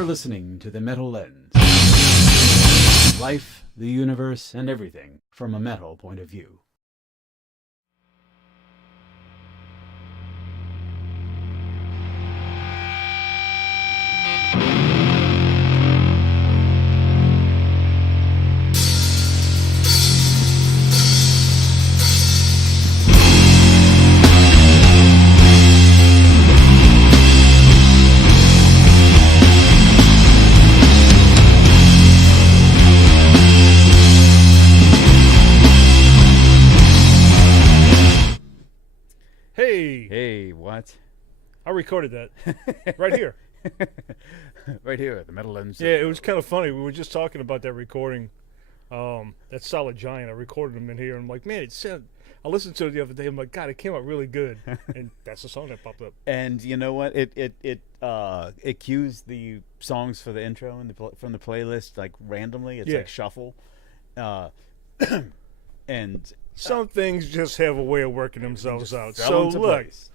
You're listening to The Metal Lens. Life, the universe, and everything from a metal point of view. Hey, what? I recorded that right here. Right here at the Metal Lens. Yeah, it was kind of funny. We were just talking about that recording. That Solid Giant. I recorded them in here. And I'm like, man, I listened to it the other day. I'm like, God, it came out really good. And that's the song that popped up. And you know what? It cues the songs for the intro and from the playlist like randomly. It's like shuffle. And some things just have a way of working themselves out. So look, place.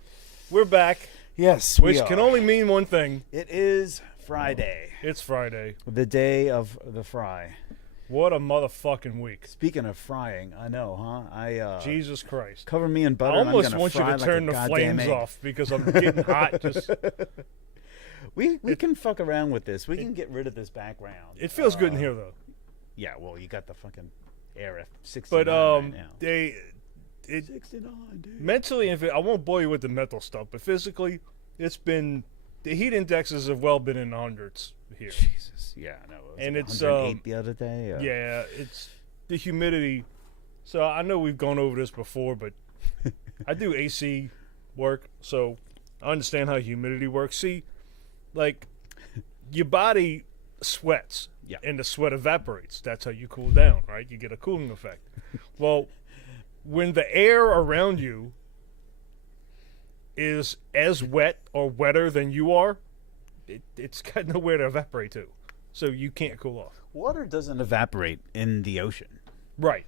We're back. Yes, which can only mean one thing. It is Friday. It's Friday. The day of the fry. What a motherfucking week. Speaking of frying, I know, huh? Jesus Christ. Cover me in butter. I almost and I'm want you to turn the flames egg. off because I'm getting hot. Just we can fuck around with this. We can get rid of this background. It feels good in here though. Yeah, well, you got the fucking air at 69 but right now. 69, dude. Mentally, I won't bore you with the mental stuff, but physically, it's been the heat indexes have well been in the hundreds here. Jesus, yeah, I know. And like it's 108 the other day. Yeah, it's the humidity. So I know we've gone over this before, but I do AC work, so I understand how humidity works. See, like your body sweats, and the sweat evaporates. That's how you cool down, right? You get a cooling effect. Well, when the air around you is as wet or wetter than you are, it's got nowhere to evaporate to. So you can't cool off. Water doesn't evaporate in the ocean. Right.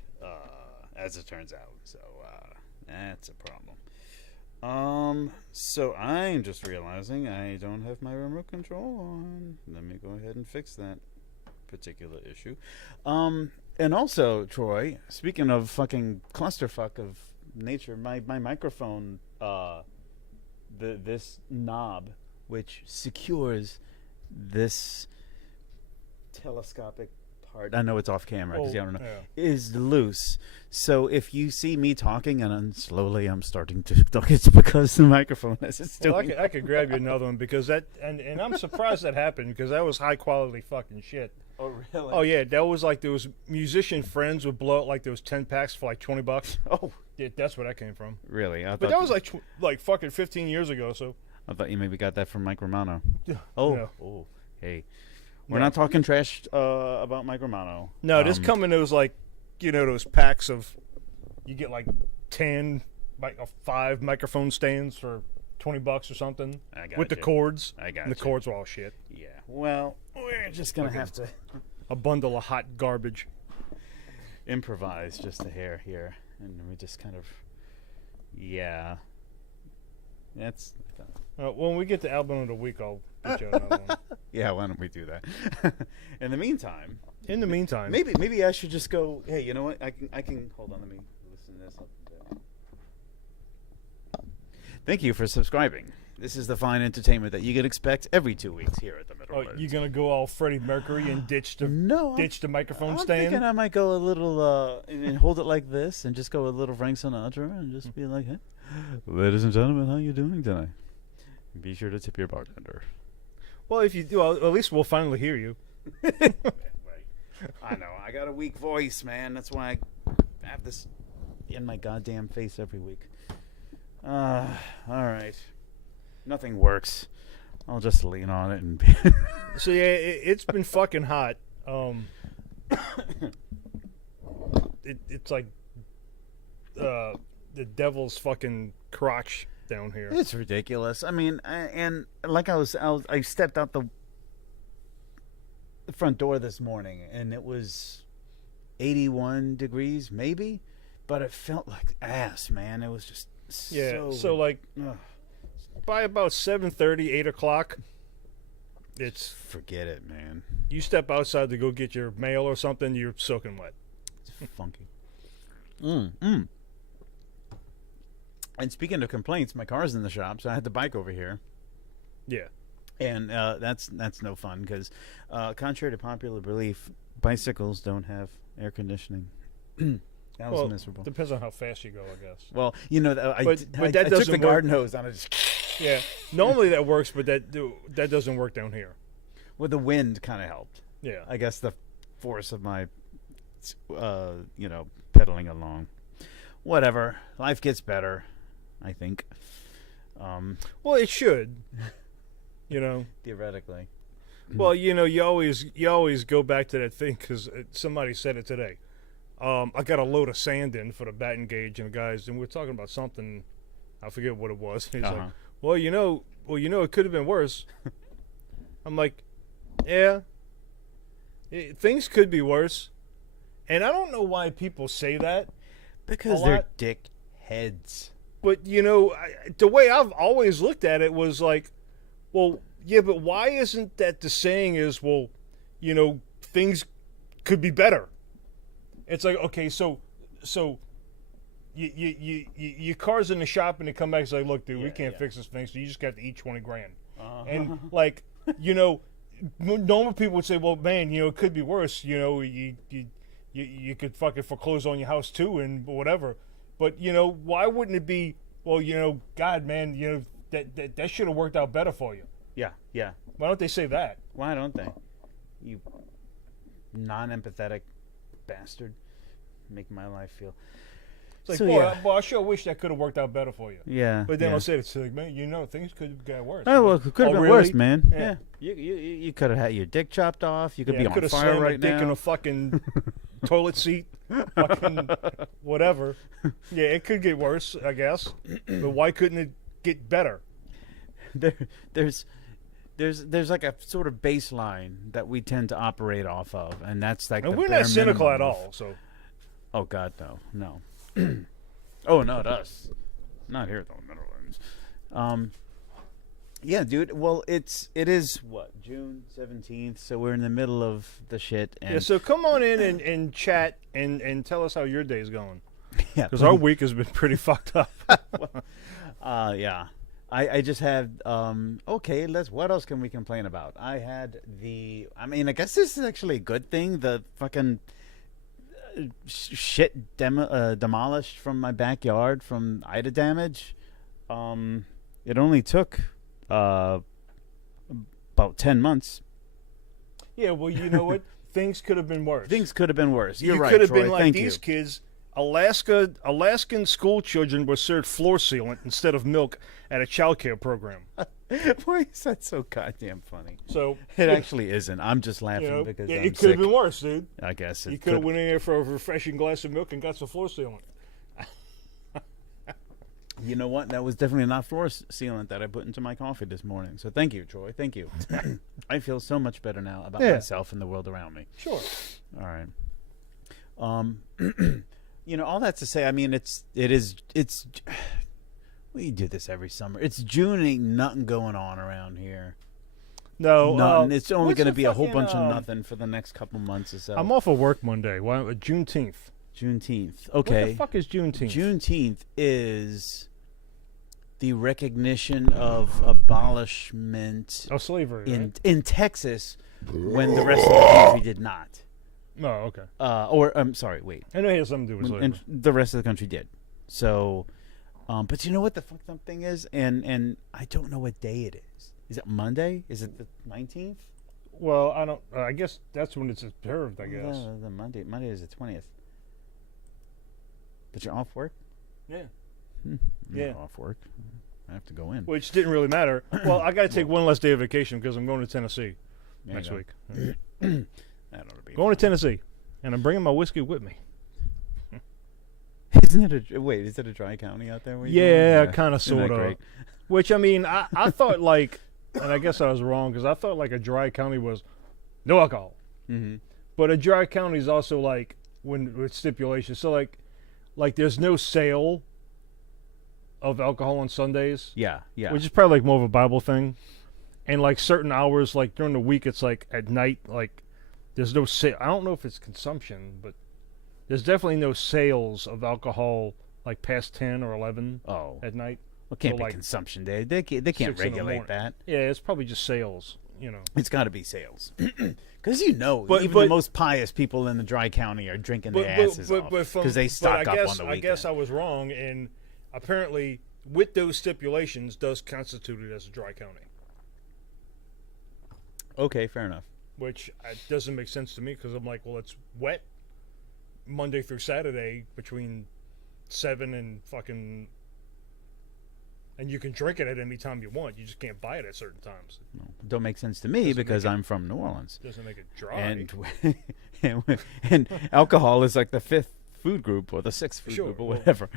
As it turns out. So that's a problem. So I'm just realizing I don't have my remote control on. Let me go ahead and fix that particular issue. And also, Troy, speaking of fucking clusterfuck of nature, my microphone, this knob, which secures this telescopic part, I know it's off camera because you don't know, is loose. So if you see me talking and I'm starting to talk, it's because the microphone is doing. Well, I could grab you another one because that, and I'm surprised that happened because that was high quality fucking shit. Oh really? Oh yeah, that was like those musician friends would blow out like those 10 packs for like $20. Oh, yeah, that's where that came from. Really? But that was like fucking 15 years ago. So I thought you maybe got that from Mike Romano. Oh, no. Oh, hey, we're not talking trash about Mike Romano. No, this coming those like, those packs of, you get like 10, like 5 microphone stands for $20 or something. I got with the cords. I got and the cords were all shit. Yeah. Well, we're just gonna have to a bundle of hot garbage. Improvise just a hair here, and we just kind of, that's. When we get to album of the week, I'll get you another one. Yeah, why don't we do that? In the meantime, maybe I should just go. Hey, you know what? I can hold on. Let me listen to this up. Thank you for subscribing. This is the fine entertainment that you can expect every 2 weeks here at the Metal Lens. You gonna go all Freddie Mercury and ditch the microphone stand? I'm thinking I might go a little and hold it like this and just go a little Frank Sinatra and just be like, hey, ladies and gentlemen, how you doing tonight? Be sure to tip your bartender. Well, if you do, at least we'll finally hear you. Right. I know. I got a weak voice, man. That's why I have this in my goddamn face every week. All right. Nothing works. I'll just lean on it and. So yeah, it's been fucking hot. It's like the devil's fucking crotch down here. It's ridiculous. I mean, and like I stepped out the front door this morning, and it was 81 degrees, maybe, but it felt like ass, man. It was just so like by about 7:30, 8 o'clock, It's Forget it, man. you step outside to go get your mail or something, you're soaking wet. It's funky. And speaking of complaints, my car's in the shop, so I had the bike over here. Yeah. And that's no fun because, contrary to popular belief, bicycles don't have air conditioning. That was miserable. Depends on how fast you go, I guess. Well, you know, I that took the doesn't work. garden hose on it. Yeah. Normally that works, but that doesn't work down here. Well, the wind kind of helped. Yeah. I guess the force of my, pedaling along. Whatever. Life gets better, I think. Well, it should. Theoretically. Well, you always go back to that thing because somebody said it today. I got a load of sand in for the batting gauge and the guys, and we were talking about something. I forget what it was. He's like, well, it could have been worse. I'm like, yeah, things could be worse, and I don't know why people say that Because they're dick heads. But the way I've always looked at it was like, well, yeah, but why isn't that the saying is, well, things could be better. It's like, okay, so your car's in the shop and they come back and say, look, dude, we can't fix this thing, so you just got to eat $20,000. And like, normal people would say, well, man, it could be worse. You could fucking foreclose on your house too and whatever. But why wouldn't it be? Well, God, man, that should have worked out better for you. Yeah. Why don't they say that? Why don't they? You non-empathetic bastard, making my life feel. It's like, boy, I sure wish that could have worked out better for you. Yeah. But then I'll say, it's like, man, things could have got worse. Oh, well, it could have been really? worse, man. Yeah. You could have had your dick chopped off. You could be on could have fire slammed right my dick in now. a fucking toilet seat, fucking whatever. Yeah, it could get worse, I guess. But why couldn't it get better? There's like a sort of baseline that we tend to operate off of, and that's like. And the we're bare not cynical minimum at of- all. So. Oh God, no. Oh, not us. Not here, though, Netherlands. Yeah, dude. Well, it is what, June 17th, so we're in the middle of the shit. And Yeah, so come on in and chat and tell us how your day's going. yeah, Because our week has been pretty fucked up. yeah. I just had okay, what else can we complain about? I had I guess this is actually a good thing. The fucking shit demolished from my backyard from Ida damage. It only took about 10 months. Yeah, well, you know what? Things could have been worse. Things could have been worse. You're you right, could have Troy. been like Thank these you. kids. Alaskan school children were served floor sealant instead of milk at a child care program. Why is that so goddamn funny? So It actually isn't. I'm just laughing because I'm it could sick. have been worse, dude. I guess it You could have went in there for a refreshing glass of milk and got some floor sealant. You know what? That was definitely not floor sealant that I put into my coffee this morning. So thank you, Troy. Thank you. I feel so much better now about myself and the world around me. Sure. All right. All that to say, I mean, it's we do this every summer. It's June, ain't nothing going on around here. No, Nothing. It's only what's going to the be a whole fucking, bunch of nothing for the next couple months or so. I'm off of work Monday. Why? Juneteenth. Juneteenth. What Okay. the fuck is Juneteenth? Juneteenth is the recognition of abolishment Oh, slavery. in Texas when the rest of the country did not. Oh, okay. I'm sorry, wait. I know it has something to do with slavery. And the rest of the country did. So, but you know what the fucked up thing is? And I don't know what day it is. Is it Monday? Is it the 19th? Well, I don't. I guess that's when it's observed. I guess. The Monday is the 20th. But you're off work? Yeah. I'm Yeah. not off work. I have to go in. Which didn't really matter. Well, I got to take one less day of vacation because I'm going to Tennessee There you next go. week. That ought to be. Going to Tennessee, and I'm bringing my whiskey with me. Isn't it is it a dry county out there? Where you're Yeah, going? kind of, Isn't that sort of. great? Which, I mean, I thought like, and I guess I was wrong because I thought like a dry county was no alcohol. Mm-hmm. But a dry county is also like with stipulations. So like there's no sale of alcohol on Sundays. Yeah. Which is probably like more of a Bible thing. and like certain hours, like during the week, it's like at night, like there's no sale. I don't know if it's consumption, but there's definitely no sales of alcohol like past 10 or 11 Oh, at night. well, it can't So, be like, consumption day. They can't 6 in the regulate morning. that. Yeah, it's probably just sales. You know. It's got to be sales. Because But- even but- the most pious people in the Dry County are drinking their asses off. Because they stock but I up guess, on the I weekend. guess I was wrong, and apparently, with those stipulations, does constitute it as a dry county, Okay, fair enough. which doesn't make sense to me because I'm like, well, it's wet Monday through Saturday between 7 and fucking. And you can drink it at any time you want. You just can't buy it at certain times. No, don't make sense to me Doesn't because make it- I'm from New Orleans. Doesn't make it dry. And alcohol is like the 5th food group or the 6th food Sure, group or well- whatever.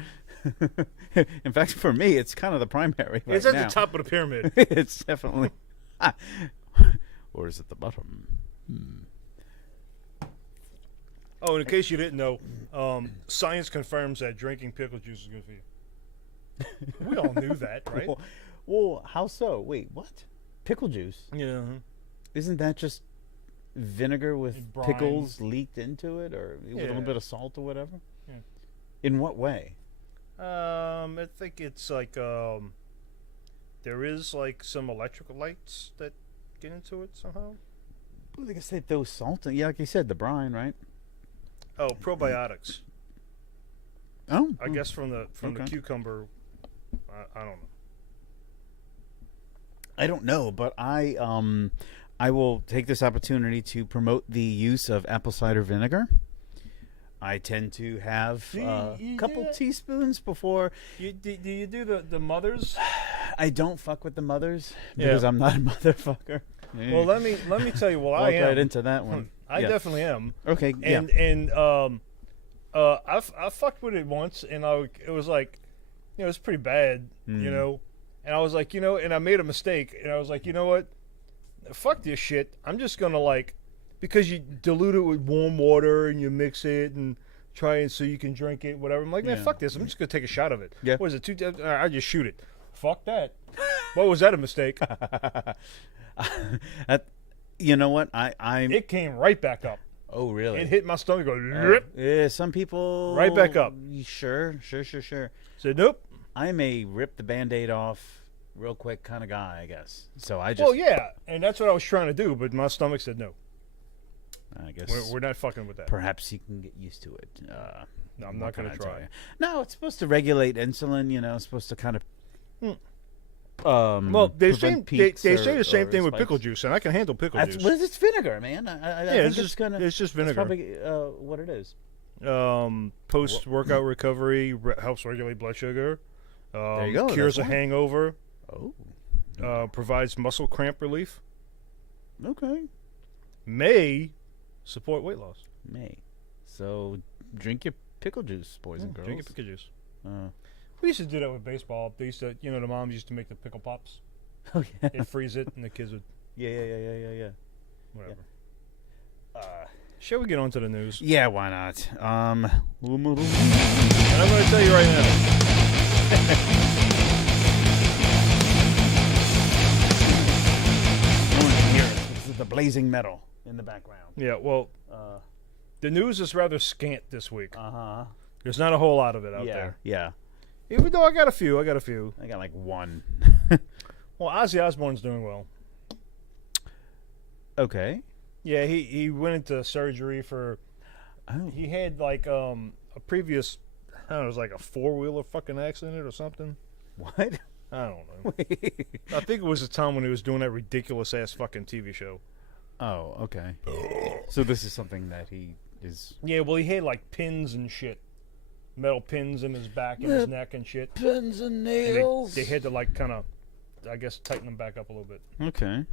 In fact, for me, it's kind of the primary right it's at now. the top of the pyramid. It's definitely... or is it the bottom? Oh, and in case you didn't know, science confirms that drinking pickle juice is good for you. We all knew that, right? Well, how so? Wait, what? Pickle juice? Yeah. Isn't that just vinegar with And brine. pickles leaked into it, or with a little Yeah. bit of salt or whatever? Yeah. In what way? I think it's like there is like some electrical lights that get into it somehow. Well, I guess they throw salt in. Yeah, like you said, the brine, right? Oh, probiotics. Oh, I guess from the Okay. cucumber. I don't know. I don't know, but I will take this opportunity to promote the use of apple cider vinegar. I tend to have a couple teaspoons before. Do you do the mothers? I don't fuck with the mothers Yeah. because I'm not a motherfucker. Well, let me tell you. Well, I Walk am. right into that one. I Yeah. definitely am. Okay, yeah. And I fucked with it once, and it was like, it was pretty bad, you know. And I was like, and I made a mistake, and I was like, you know what? Fuck this shit. I'm just gonna because you dilute it with warm water and you mix it and try it so you can drink it, whatever. I'm like, man, Yeah. fuck this. I'm just gonna take a shot of it. Yeah. What is it? I just shoot it. Fuck that. What was that a mistake? You know what? I'm. It came right back up. Oh, really? It hit my stomach. Go. Rip. Yeah, some people. Right back up. Sure. Said nope. I'm a rip the Band-Aid off real quick kind of guy, I guess. So I just. Well, yeah, and that's what I was trying to do, but my stomach said no. I guess. We're not fucking with that. Perhaps you can get used to it. No, I'm what not going can to I tell try. you? No, it's supposed to regulate insulin. It's supposed to kind of. Well, they say prevent peaks they say or- the same or thing with spikes. pickle juice, and I can handle pickle That's, juice. well, it's vinegar, man. I Yeah, think it's gonna. it's just vinegar. That's probably what it is. Post workout recovery helps regulate blood sugar. There you go, Cures a that's why. hangover. Oh, Provides muscle cramp relief. okay. May support weight loss. May. So drink your pickle juice, boys and girls. Drink your pickle juice. Uh, We used to do that with baseball. They used to, the moms used to make the pickle pops oh yeah. and freeze it, and the kids would Yeah. whatever. Shall we get on to the news? Yeah, why not? And I'm going to tell you right now. No one can hear it. This is the blazing metal in the background. Yeah, well, the news is rather scant this week. Uh-huh. There's not a whole lot of it out Yeah. there. Yeah. Even though I got a few. I got like one. Well, Ozzy Osbourne's doing well. Okay. Yeah, he went into surgery for. Oh. He had like a previous, I don't know, it was like a 4-wheeler fucking accident or something. What? I don't know. I think it was the time when he was doing that ridiculous ass fucking TV show. Oh, okay. So this is something that he is. Yeah, well, he had like pins and shit, metal pins in his back and his neck and shit. Pins and And nails. they had to like kind of, I guess, tighten them back up a little bit. Okay.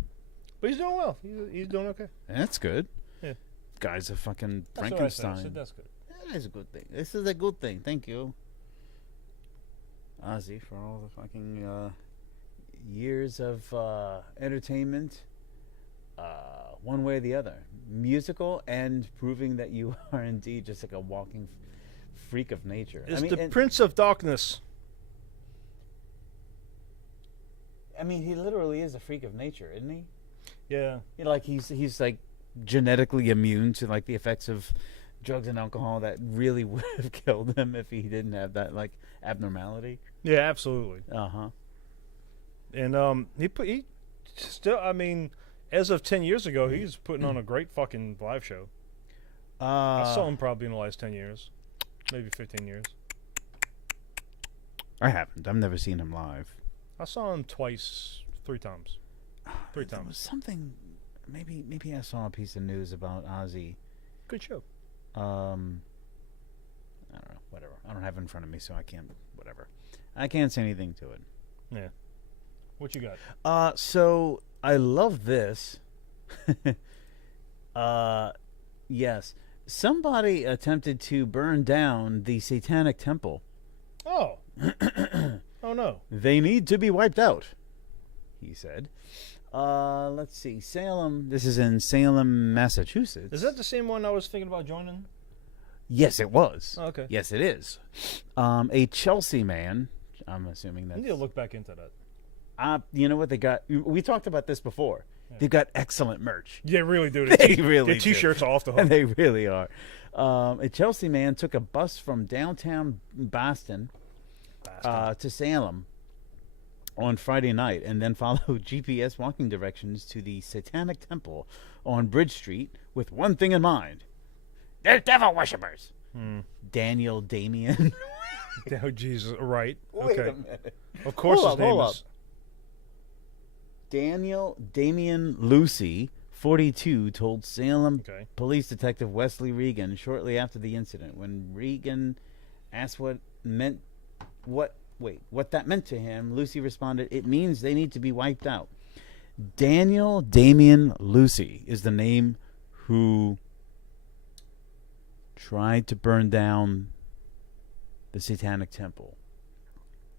But he's doing well. He's doing okay. That's good. Yeah. Guy's a fucking That's what I Frankenstein. said. That's good. That is a good thing. This is a good thing. Thank you, Ozzy, for all the fucking years of entertainment, one way or the other, musical and proving that you are indeed just like a walking freak of nature. Is I mean, the and- Prince of Darkness. I mean, he literally is a freak of nature, isn't he? Yeah. You know, like he's like genetically immune to like the effects of drugs and alcohol that really would have killed him if he didn't have that like abnormality. Yeah, absolutely. Uh-huh. And he still, I mean, as of 10 years ago, he's putting on a great fucking live show. I saw him probably in the last 10 years, maybe 15 years. I haven't. I've never seen him live. I saw him twice, 3 times. 3 There times. was something. Maybe I saw a piece of news about Ozzy. Good show. I don't know. Whatever. I don't have it in front of me, so I can't. Whatever. I can't say anything to it. Yeah. What you got? So I love this. Yes. Somebody attempted to burn down the Satanic Temple. Oh. Oh, no. They need to be wiped out, he said. Let's see. Salem. This is in Salem, Massachusetts. Is that the same one I was thinking about joining? Yes, it was. Oh, okay. Yes, it is. A Chelsea man. I'm assuming I that's. need to look back into that. You know what they got? We talked about this before. Yeah. They've got excellent merch. Yeah, really do. They really The T-shirts are off the hook. They really are. A Chelsea man took a bus from downtown Boston to Salem on Friday night and then followed GPS walking directions to the Satanic Temple on Bridge Street with one thing in mind. They're devil worshippers. Daniel Damien. Oh, Jesus. Right. Wait Okay. a minute. Of course Hold his up, name hold is... Daniel Damien Lucy, 42, told Salem Okay. police detective Wesley Regan shortly after the incident. When Regan asked what that meant to him, Lucy responded, "It means they need to be wiped out." Daniel Damien Lucy is the name who tried to burn down the Satanic Temple.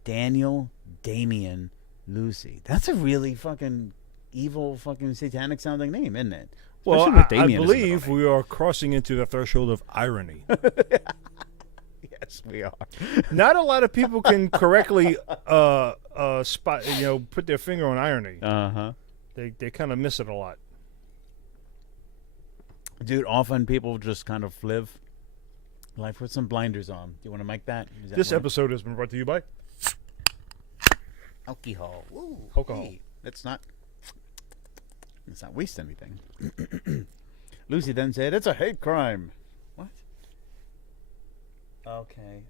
Daniel Damien Lucy. That's a really fucking evil, fucking satanic sounding name, isn't it? Well, Especially with I Damien as in the believe name. we are crossing into the threshold of irony. Yes, we are. Not a lot of people can correctly spot, put their finger on irony. Uh-huh. They kind of miss it a lot. Dude, often people just kind of live life with some blinders on. Do you want to make that? Is that This what- episode has been brought to you by Alcohol. Ooh, Alcohol. hey, let's not waste anything. Lucy then said, "It's a hate crime." What? Okay.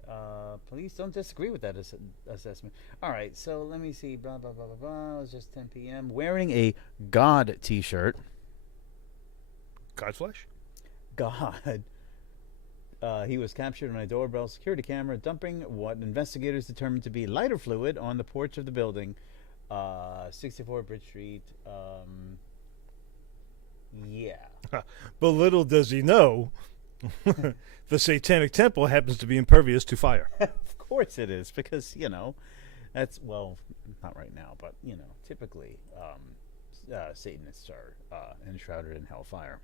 Police don't disagree with that assessment. All right, so let me see. Blah, blah, blah, blah, blah. It was just 10 p.m. Wearing a God t-shirt. God's Flesh. God. He was captured on a doorbell security camera dumping what investigators determined to be lighter fluid on the porch of the building, 64 Bridge Street. Yeah. But little does he know, the Satanic Temple happens to be impervious to fire. Of course it is, because, that's, well, not right now, but, typically Satanists are enshrouded in hellfire.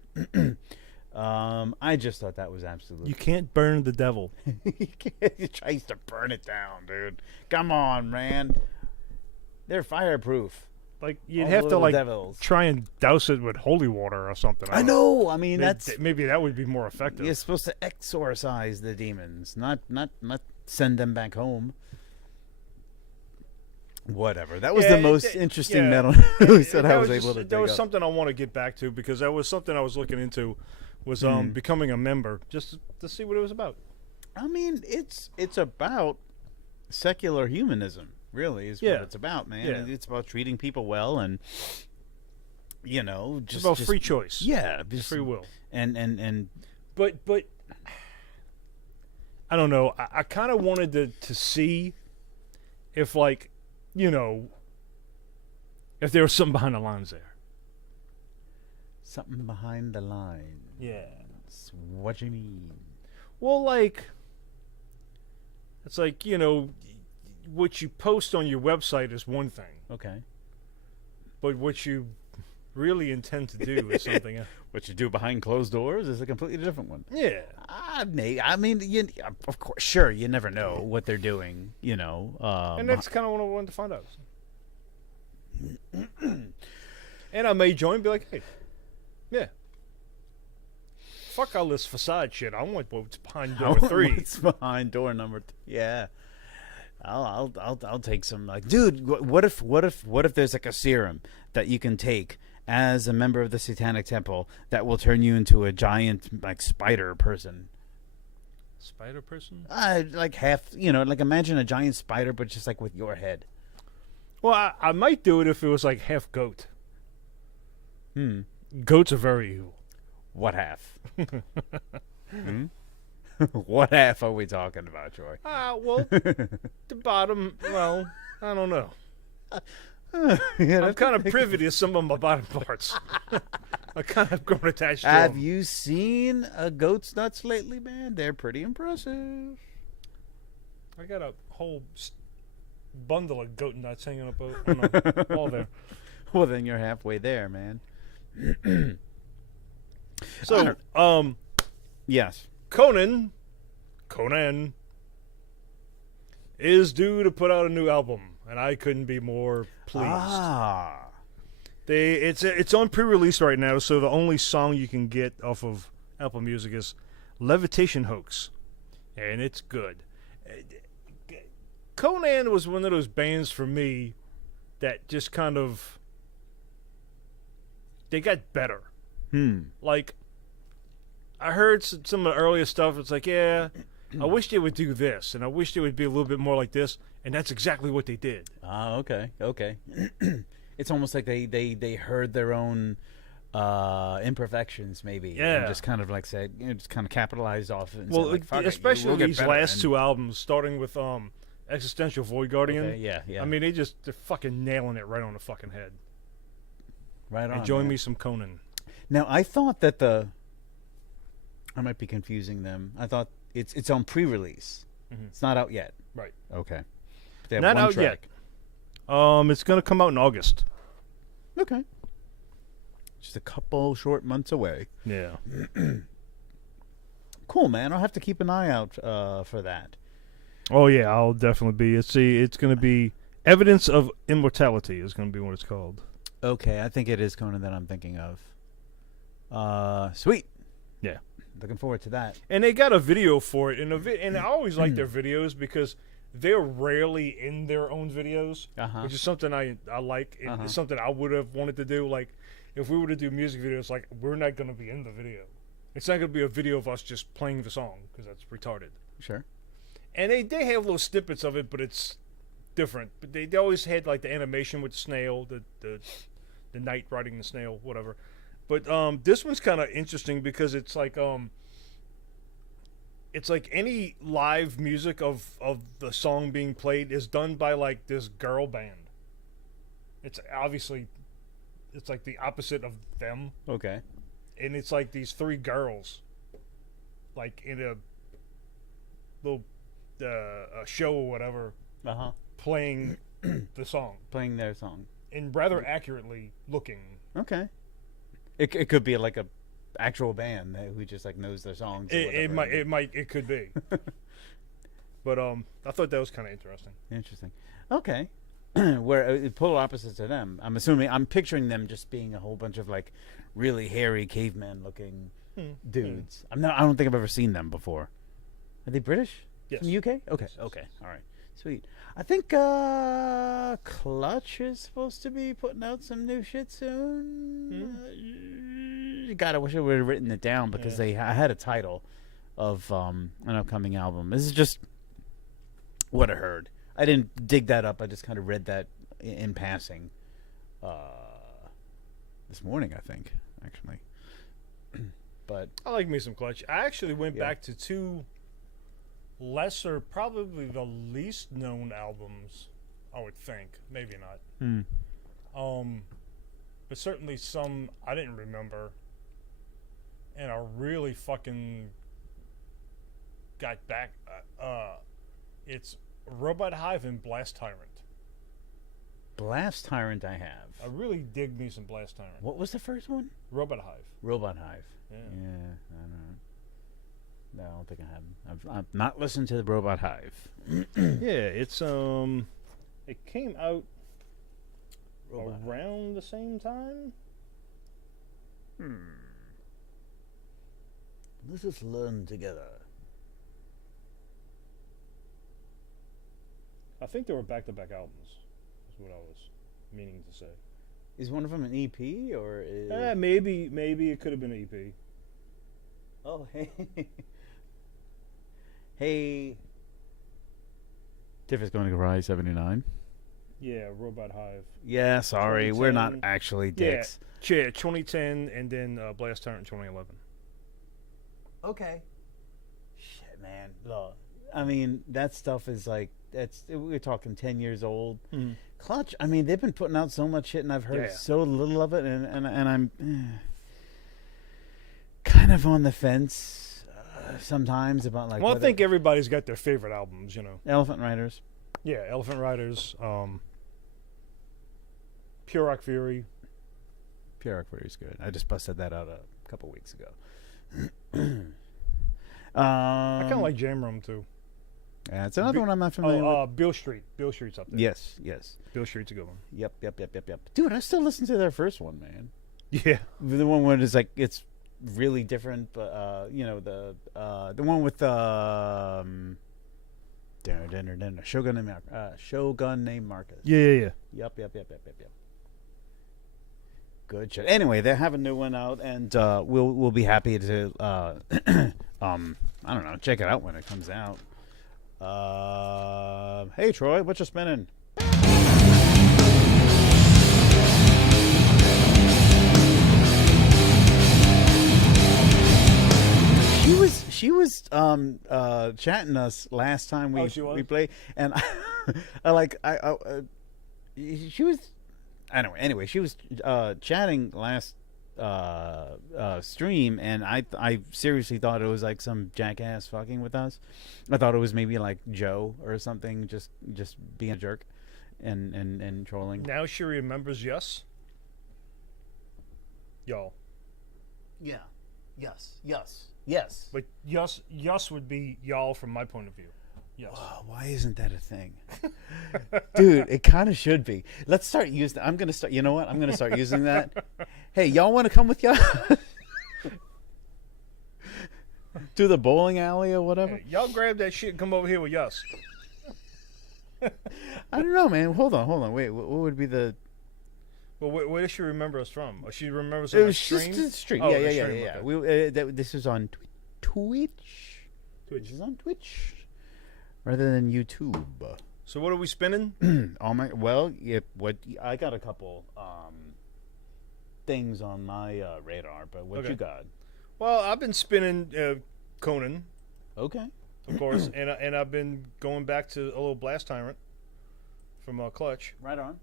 I just thought that was absolutely... You can't burn the devil. He tries to burn it down, dude. Come on, man. They're fireproof. Like, you'd All have the to, little devils. try and douse it with holy water or something. I don't know. know. I mean, that's... Maybe that would be more effective. You're supposed to exorcise the demons, not send them back home. Whatever. That was the most interesting metal news that I was able to dig That was up. something I want to get back to, because that was something I was looking into, was becoming a member, just to see what it was about. I mean, it's about secular humanism, really, is what it's about, man. Yeah. It's about treating people well and, just... It's about free choice. Yeah. Free will. And But I don't know. I kind of wanted to see if, if there was something behind the lines there. something behind the lines. Yeah. What you mean? Well, it's like, what you post on your website is one thing, Okay. but what you really intend to do is something else. What you do behind closed doors is a completely different one. Yeah. Nate, I mean, of course, sure, you never know what they're doing, And that's kind of what I wanted to find out. And I may join and be like, hey, yeah. Fuck all this facade shit. I want what's behind door 3. What's behind door number 3? Yeah. I'll take some, like, dude, what if there's like a serum that you can take as a member of the Satanic Temple that will turn you into a giant, like, spider person? Spider person? Like half, like imagine a giant spider, but just like with your head. Well, I might do it if it was like half goat. Goats are very evil. What half? What half are we talking about, Troy? Well, the bottom, well, I don't know. Yeah, I'm kind of privy to some of my bottom parts. I kind of grown attached to Have them. you seen a goat's nuts lately, man? They're pretty impressive. I got a whole bundle of goat nuts hanging up on the wall there. Well, then you're halfway there, man. So, Yes. Conan is due to put out a new album, and I couldn't be more pleased. It's on pre-release right now, so the only song you can get off of Apple Music is Levitation Hoax, and it's good. Conan was one of those bands for me that just kind of, they got better. Like, I heard some of the earlier stuff. It's like, yeah, I wish they would do this, and I wish they would be a little bit more like this, and that's exactly what they did. Okay. It's almost like they heard their own imperfections, maybe. Yeah. And just kind of like said, just kind of capitalized off it. And Well, said, like, fuck it, especially we'll get these better. last And- two albums, starting with Existential Void Guardian. Okay, yeah. I mean, they're fucking nailing it right on the fucking head. Right on. Enjoy man. me some Conan. Now, I thought that I might be confusing them. I thought it's on pre-release. It's not out yet. Right. Okay. They have Not one out yet. track. It's gonna come out in August. Okay. Just a couple short months away. Yeah. Cool, man. I'll have to keep an eye out for that. Oh yeah, I'll definitely be. It's gonna be Evidence of Immortality is gonna be what it's called. Okay, I think it is Conan that I'm thinking of. Sweet. Yeah. Looking forward to that. And they got a video for it, and I always like their videos because they're rarely in their own videos, which is something I like. It's something I would have wanted to do. Like, if we were to do music videos, like, we're not going to be in the video. It's not going to be a video of us just playing the song because that's retarded. Sure. And they have little snippets of it, but it's different. But they always had like the animation with the snail, the knight riding the snail, whatever. But this one's kind of interesting because it's like any live music of the song being played is done by like this girl band. It's obviously like the opposite of them, Okay. and it's like these three girls, like in a little a show or whatever, playing the song Playing their song. and rather accurately looking. Okay. It could be like a actual band who just like knows their songs. Or It could be. But I thought that was kind of interesting. Interesting. Okay. Where polar opposites to them. I'm picturing them just being a whole bunch of like really hairy caveman looking dudes. I don't think I've ever seen them before. Are they British? Yes. From the UK? Okay. Yes. Okay. All right. Sweet. I think Clutch is supposed to be putting out some new shit soon. God, I wish I would have written it down because I had a title of an upcoming album. This is just what I heard. I didn't dig that up. I just kind of read that in passing this morning, I think, actually. But I like me some Clutch. I actually went back to two lesser, probably the least known albums, I would think. Maybe not. But certainly some I didn't remember. And I really fucking got back. It's Robot Hive and Blast Tyrant. Blast Tyrant I have. I really dig me some Blast Tyrant. What was the first one? Robot Hive. Robot Hive. Yeah. I don't know. No, I don't think I have. I've not listened to the Robot Hive. Yeah, it's it came out Robot. around the same time. Let us learn together. I think they were back-to-back albums. Is what I was meaning to say. Is one of them an EP or is? Maybe it could have been an EP. Oh, hey. Hey. Tiff is going to Rise 79. Yeah, Robot Hive. Yeah, sorry. We're not 2010. actually dicks. Yeah, 2010, and then Blast Tyrant 2011. Okay. Shit, man. Look, I mean, that stuff is like, we're talking 10 years old. Clutch, I mean, they've been putting out so much shit, and I've heard so little of it, and I'm kind of on the fence sometimes about like. Well, I think everybody's got their favorite albums, you know. Elephant Riders. Yeah, Elephant Riders, Pure Rock Fury. Pure Rock Fury is good. I just busted that out a couple weeks ago. I kind of like Jam Room too. Yeah, it's another one I'm not familiar with. Bill Street. Bill Street's up there. Yes. Bill Street's a good one. Yep. Dude, I still listen to their first one, man. Yeah. The one where it's like it's really different, but you know the one with Shogun named Marcus. Yeah. Yep. Good shit. Anyway, they have a new one out, and we'll be happy to I don't know, check it out when it comes out. Hey Troy, Watcha Spinnin? She was chatting us last time we played, and she was anyway she was chatting last stream, and I seriously thought it was like some jackass fucking with us. I thought it was maybe like Joe or something, just being a jerk and trolling. Now she remembers yes. Y'all. Yeah. Yes. But yes would be y'all from my point of view. Yes. Oh, why isn't that a thing? Dude, it kind of should be. Let's start using I'm going to start, you know what? I'm going to start using that. Hey, y'all want to come with y'all? To the bowling alley or whatever? Hey, y'all grab that shit and come over here with us. I don't know, man. Hold on. Wait, what would be the... Well, where does she remember us from? Oh, she remembers it on was stream? just a stream. Oh, Yeah. Okay. This was on Twitch. This is on Twitch rather than YouTube. So what are we spinning? I got a couple things on my radar, but what you got? Well, I've been spinning Conan, Okay. of course, and I've been going back to a little Blast Tyrant from Clutch. Right on.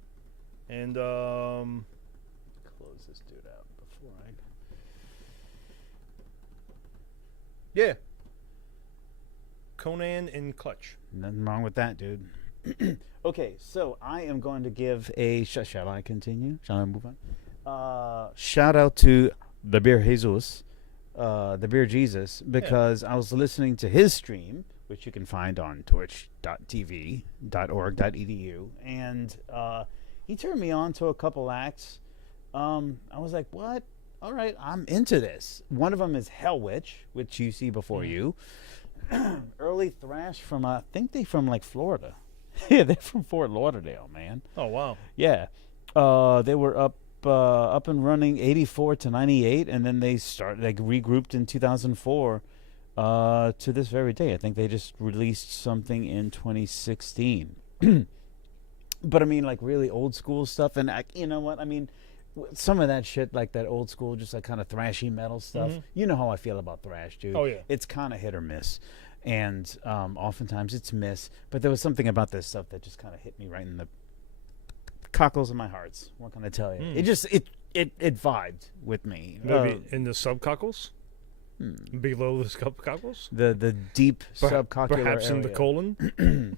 And close this dude out before I... Yeah. Conan and Clutch. Nothing wrong with that, dude. Okay, so I am going to give a... Shall I continue? Shall I move on? Shout out to the Beer Jesus, the Beer Jesus, because I was listening to his stream, which you can find on twitch.tv.org.edu, and he turned me on to a couple acts. I was like, what? All right, I'm into this. One of them is Hell Witch, which you see before you. Early thrash from, I think they from like Florida. Yeah, they're from Fort Lauderdale, man. Oh, wow. Yeah. They were up and running 84 to 98, and then they regrouped in 2004 to this very day. I think they just released something in 2016. But I mean, like really old school stuff, and you know what I mean, some of that shit, like that old school, just like kind of thrashy metal stuff. You know how I feel about thrash, dude. Oh yeah, it's kind of hit or miss, and oftentimes it's miss. But there was something about this stuff that just kind of hit me right in the cockles of my hearts. What can I tell you? It just it vibed with me. Maybe in the subcockles, below the subcockles, the deep subcoccular perhaps area. in the colon.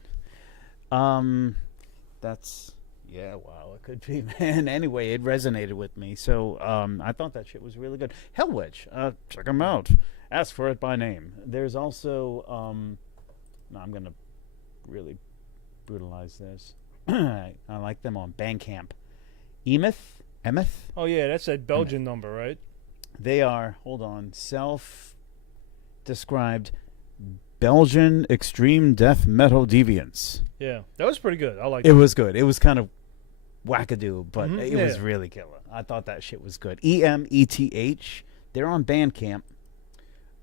That's wow, it could be, man. Anyway, it resonated with me, so I thought that shit was really good. Hell Witch, check them out. Ask for it by name. There's also no, I'm gonna really brutalize this. I like them on Bandcamp. Emeth. Oh yeah, that's that Belgian number, right? They are, hold on, self-described Belgian extreme death metal deviants. Yeah, that was pretty good. I like it. It was good. It was kind of wackadoo, but it was Yeah. really killer. I thought that shit was good. EMETH. They're on Bandcamp.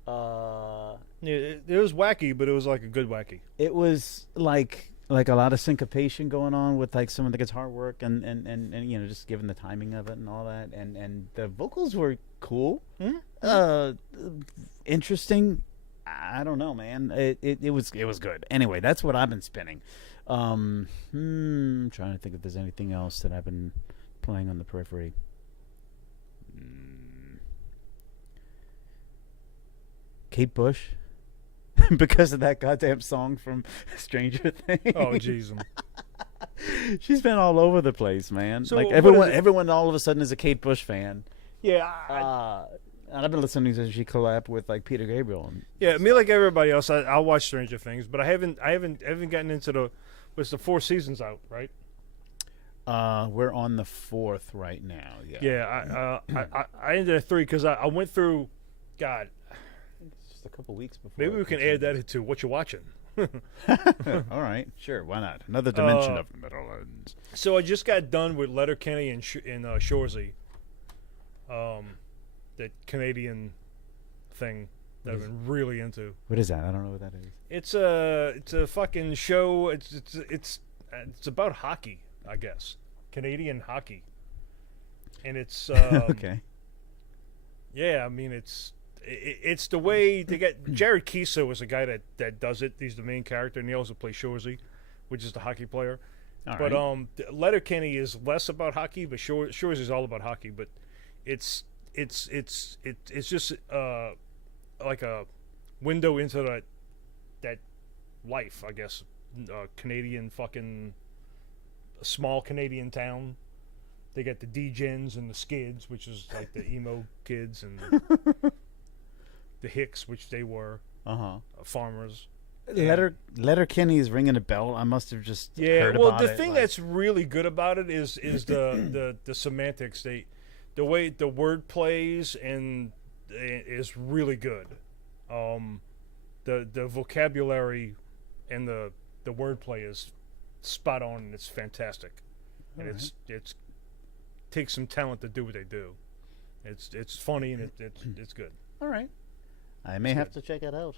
Yeah, it was wacky, but it was like a good wacky. It was like a lot of syncopation going on with like some of the guitar work and you know, just given the timing of it and all that, and the vocals were cool. Interesting. I don't know, man. It was good. Anyway, that's what I've been spinning. Trying to think if there's anything else that I've been playing on the periphery. Kate Bush. Because of that goddamn song from Stranger Things. Oh, jeez. She's been all over the place, man. So like what everyone all of a sudden is a Kate Bush fan. Yeah, And I've been listening to she collab with like Peter Gabriel. yeah. Me like everybody else, I watch Stranger Things, but I haven't gotten into the. Was the 4 seasons out, right? We're on the 4th right now. Yeah. Yeah, I ended at 3 because I went through. God, It's just a couple weeks before. maybe we can add that into what you're watching. All right, sure, why not? Another dimension of metalheads. So I just got done with Letterkenny and Shoresy, that Canadian thing that I've been really into. What is that? I don't know what that is. It's a fucking show. It's about hockey, I guess, Canadian hockey, and it's Okay. yeah. I mean, it's the way they get. Jared Kiso is the guy that does it. He's the main character, and he also plays Shoresy, which is the hockey player. All But right. Letterkenny is less about hockey, but Shoresy is all about hockey. But it's just like a window into that life, I guess. Canadian fucking small Canadian town. They got the D-Gens and the Skids, which is like the emo kids, and the Hicks, which they were farmers. Letterkenny is ringing a bell. I must have just Yeah, heard well, about the it, thing like- that's really good about it is the semantics. The way the word plays and is really good. The vocabulary and the wordplay is spot on, and it's fantastic. And it's takes some talent to do what they do. It's funny, and it's good. All right. I may have to check it out.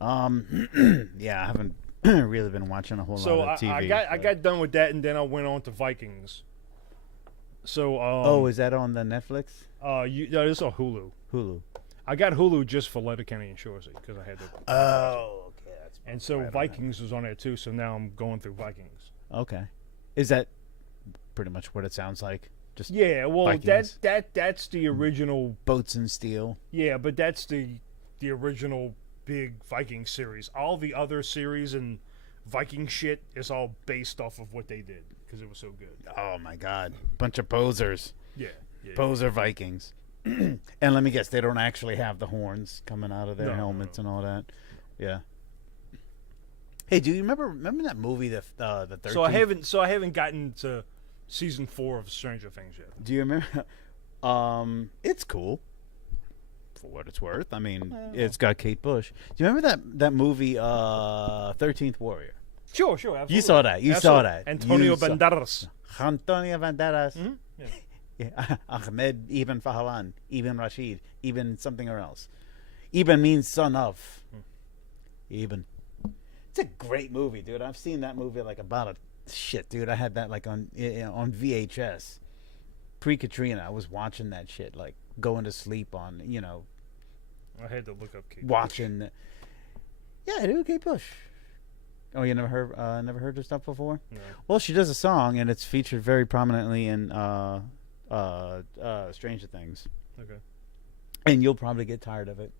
Yeah, I haven't really been watching a whole So lot of TV. I got done with that, and then I went on to Vikings. So is that on the Netflix? no, this is on Hulu. Hulu. I got Hulu just for Letterkenny and Shoresy because I had to. Oh, okay. That's And so right on Vikings was on there too. So now I'm going through Vikings. Okay. Is that pretty much what it sounds like? Just Yeah, well, Vikings. that's the original. boats and steel. Yeah, but that's the original big Viking series. All the other series and Viking shit is all based off of what they did because it was so good. Oh my God, bunch of posers. Yeah. Poser Vikings. And let me guess, they don't actually have the horns coming out of their No, helmets no. and all that. Yeah. Hey, do you remember that movie, the 13th? So I haven't gotten to season 4 of Stranger Things yet. Do you remember? It's cool, for what it's worth. I mean, it's got Kate Bush. Do you remember that movie, 13th Warrior? Sure, absolutely. You saw that. You saw that. Antonio You saw- Banderas. Antonio Banderas. Mhm, yeah. Yeah. Ahmed Ibn Fahlan. Ibn Rashid. Ibn something or else. Ibn means son of. Ibn. It's a great movie, dude. I've seen that movie like about a shit, dude. I had that like on VHS. Pre-Katrina, I was watching that shit, like going to sleep on, I had to look up Kate. watching. Yeah, dude, Kate Bush. Oh, you never heard her stuff before? No. Well, she does a song, and it's featured very prominently in Stranger Things. Okay. And you'll probably get tired of it.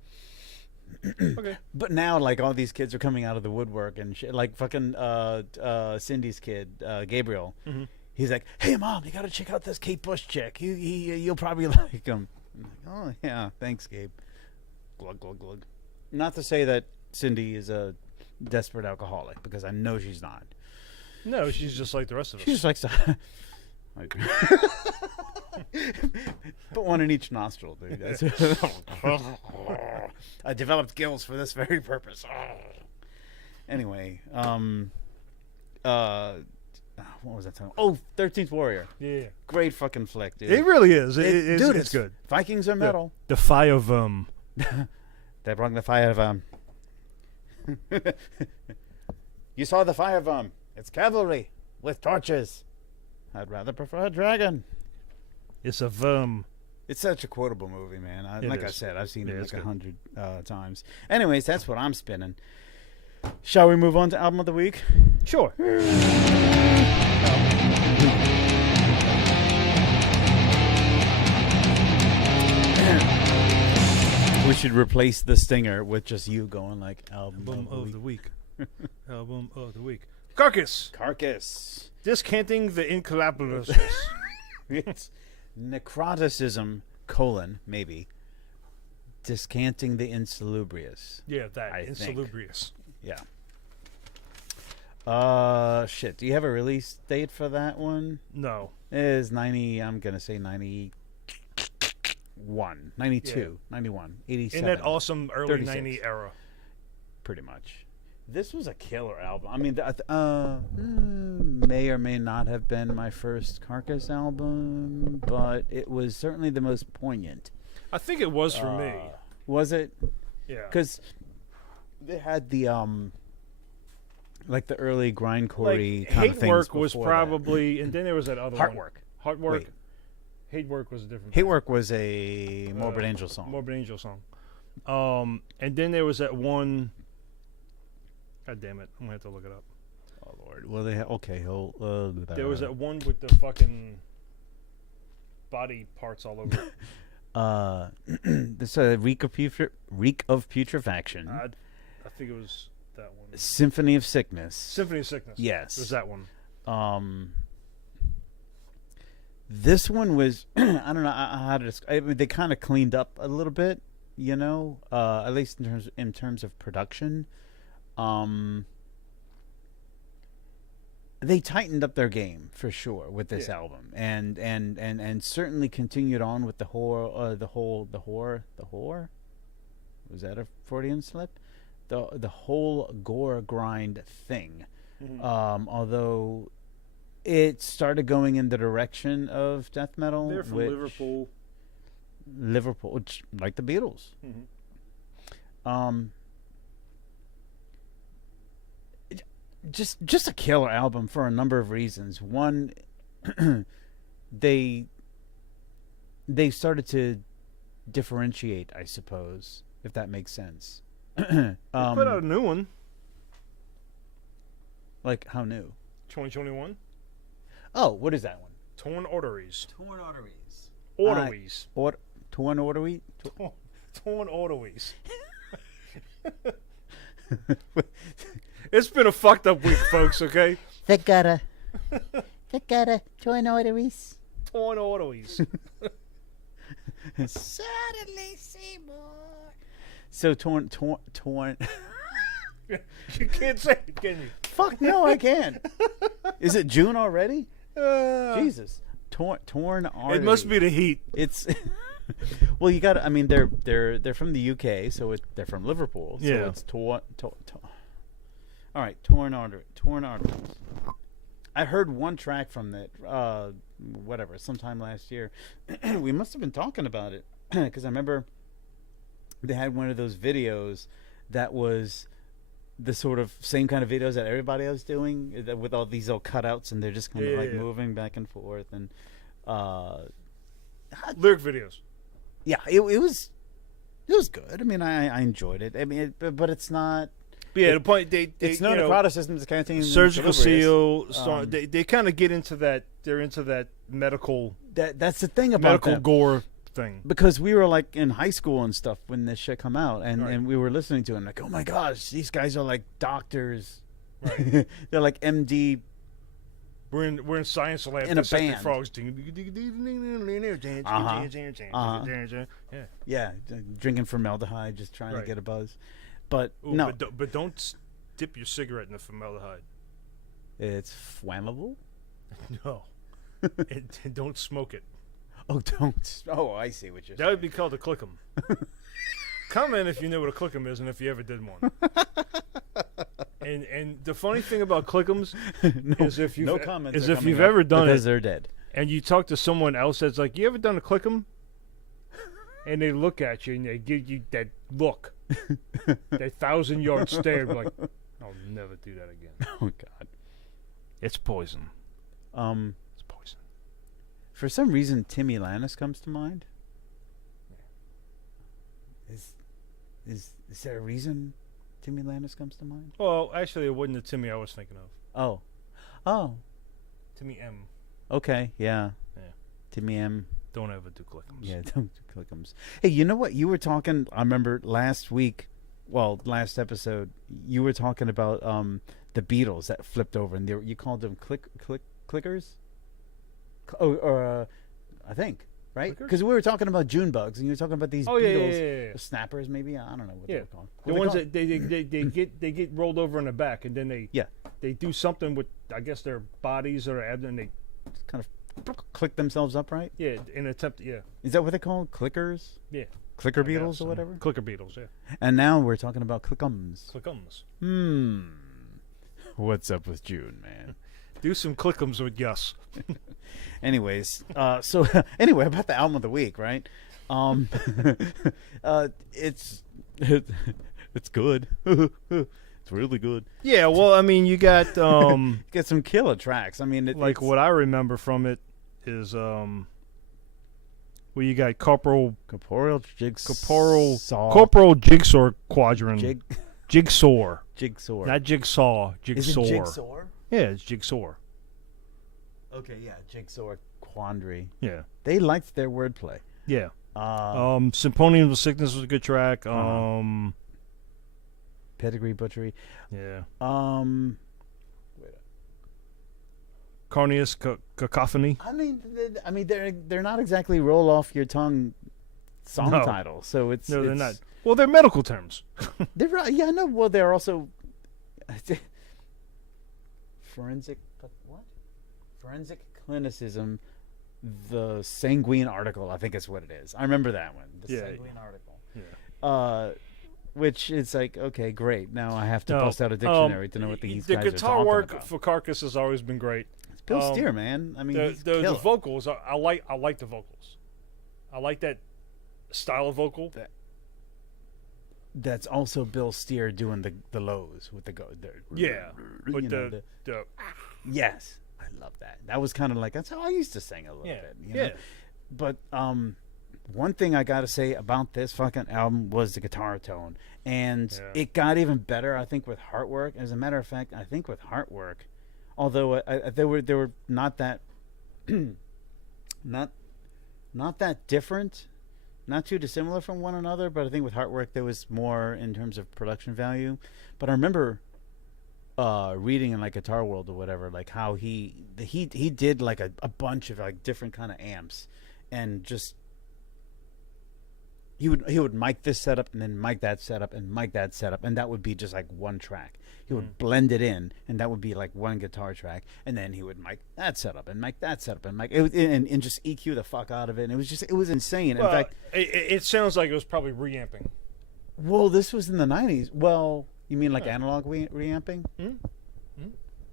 Okay. But now, like, all these kids are coming out of the woodwork and shit. Like, fucking Cindy's kid, Gabriel. Mhm. He's like, hey, Mom, you got to check out this Kate Bush chick. You'll probably like him. I'm like, oh, yeah, thanks, Gabe. Glug, glug, glug. Not to say that Cindy is a desperate alcoholic, because I know she's not. No, she's just like the rest of us. She just likes to Like, put one in each nostril, dude. I developed gills for this very purpose. Anyway, what was that time? Oh, 13th Warrior. Yeah. Great fucking flick, dude. It really is. Dude, it's good. Vikings are metal. The fire of They brought the fire of You saw the fire of It's cavalry with torches. I'd rather prefer a dragon. It's a It's such a quotable movie, man. Like I is. said, I've seen it Yeah, like it's 100 times. Anyways, that's what I'm spinning. Shall we move on to album of the week? Sure. We should replace the stinger with just you going like album of the week. Album of the week. Carcass. Carcass. Descanting the Insalubrious. It's Necroticism, maybe. Descanting the Insalubrious. Yeah, that. I think. Insalubrious. Yeah. Shit. Do you have a release date for that one? No. It is 90, I'm going to say 91, 92, 91, 87. In that awesome early 36. 90 era. Pretty much. This was a killer album. I mean, may or may not have been my first Carcass album, but it was certainly the most poignant. I think it was for me. Was it? Yeah. Because they had the like the early grindcore-y kind of Hate things Work was before probably, and then there was that other one. Heart Work. Wait. Hate Work was a different. Hate Work was a Morbid Angel song. Morbid Angel song. And then there was that one. God damn it! I'm gonna have to look it up. Oh Lord. Well, they There was that one with the fucking body parts all over it. this Reek of Putrefaction. I think it was that one. Symphony of Sickness. Symphony of Sickness. Yes. It was that one. This one was I don't know how to describe. I mean, they kind of cleaned up a little bit, you know, at least in terms of production. They tightened up their game for sure with this album, and certainly continued on with the horror. Was that a Freudian slip? The whole gore grind thing. Mm-hmm. Although it started going in the direction of death metal. They're from Liverpool. Liverpool, like the Beatles. Mm-hmm. Just a killer album for a number of reasons. One, they started to differentiate, I suppose, if that makes sense. They put out a new one. Like how new? 2021. Oh, what is that one? Torn Arteries. Torn arteries. Arteries. Torn artery? Torn Arteries. It's been a fucked up week, folks, okay? They gotta join arteries. Torn Arteries. Suddenly Seymour. So torn. You can't say it, can you? Fuck no, I can't. Is it June already? Jesus. Torn artery. It must be the heat. It's well, you got. I mean, they're from the UK, so they're from Liverpool. So Yeah. it's all right, torn arteries. I heard one track from that, sometime last year. We must have been talking about it because I remember they had one of those videos that was the sort of same kind of videos that everybody else doing with all these little cutouts, and they're just kind of moving back and forth and lyric videos. Yeah, it was good. I mean, I enjoyed it. I mean, but it's not. Yeah, the point it's no necroticism, Descanting, surgical seal. They They kind of get into that. They're into that medical. That's the thing about medical them. gore thing. Because we were like in high school and stuff when this shit come out, and we were listening to it and like, oh my gosh, these guys are like doctors. Right. They're like MD. We're in science lab In a band. frogs. Yeah, drinking formaldehyde, just trying to get a buzz. But Ooh, no, but don't dip your cigarette in the formaldehyde. it's flammable. No. and don't smoke it. Oh, don't. Oh, I see what you're That saying. would be called a clickum. Comment if you know what a clickum is and if you ever did one. And the funny thing about clickums is if you've no comments is are if coming you've up ever done because it they're dead. and you talk to someone else that's like, you ever done a clickum? And they look at you and they give you that look, that 1,000-yard stare, like, I'll never do that again. Oh God. It's poison. It's poison. For some reason, Timmy Lannis comes to mind. Is there a reason Timmy Lannis comes to mind? Well, actually, it wasn't the Timmy I was thinking of. Oh, Timmy M. okay, yeah. Yeah. Timmy M. Don't ever do clickums. Yeah, don't do clickums. Hey, you know what? You were talking. I remember last episode, you were talking about the Beatles that flipped over, and you called them clickers. I think. Right? Clickers? Because we were talking about June bugs, and you were talking about these Oh yeah, Beatles, yeah. the snappers, maybe. I don't know what Yeah. they were called. The What ones they that they get rolled over in the back, and then Yeah. they do something with, I guess, their bodies or abdomen. They called? Kind of click themselves upright. in an attempt. Yeah. Is that what they call clickers? Yeah. Clicker I beetles guess, or whatever. Clicker beetles. Yeah. And now we're talking about clickums. Clickums. What's up with June, man? Do some clickums with Gus. Anyways, so anyway, about the album of the week, right? It's good. It's really good. Yeah. Well, I mean, you got Get some killer tracks. I mean, like what I remember from it is well, you got Corporal Jigsaw Quadrant. Jigsaw. Jigsaw. Not Jigsaw. Is Jigsaw. it Jigsaw? Yeah, it's Jigsaw. Okay, yeah, Jigsaw Quandary. Yeah. They liked their wordplay. Yeah. Symphonium of Sickness was a good track. Pedigree Butchery. Yeah. Wait. Carnius Cacophony. I mean, they're not exactly roll off your tongue song No. titles. So No, they're it's- not. Well, they're medical terms. They're right. Yeah, no. Well, they're also forensic. What? Forensic clinicism. The sanguine article. I think is what it is. I remember that one. The Yeah. sanguine article. Yeah. Which is like, okay, great. Now I have to No, bust out a dictionary to know what these the guys are guitar talking work about. for Carcass has always been great. It's Bill Steer, man. I mean, he's the killer. vocals, I like the vocals. I like that style of vocal. That's also Bill Steer doing the lows with the Yeah, but you know, the yes, I love that. That was kind of like that's how I used to sing a little Yeah, bit. You yeah. know? But one thing I gotta say about this fucking album was the guitar tone, and Yeah. it got even better. I think with Heartwork. As a matter of fact, I think with Heartwork, although they were not that not that different. Not too dissimilar from one another, but I think with Heartwork there was more in terms of production value. But I remember reading in like Guitar World or whatever, like how he did like a bunch of like different kind of amps, and just he would mic this setup and then mic that setup and mic that setup, and that would be just like one track. He would blend it in, and that would be like one guitar track, and then he would mic that setup and mic that setup and mic it, and just EQ the fuck out of it. And it was insane. well, In fact, it sounds like it was probably reamping. well, this was in the 90s. Well, you mean like analog reamping?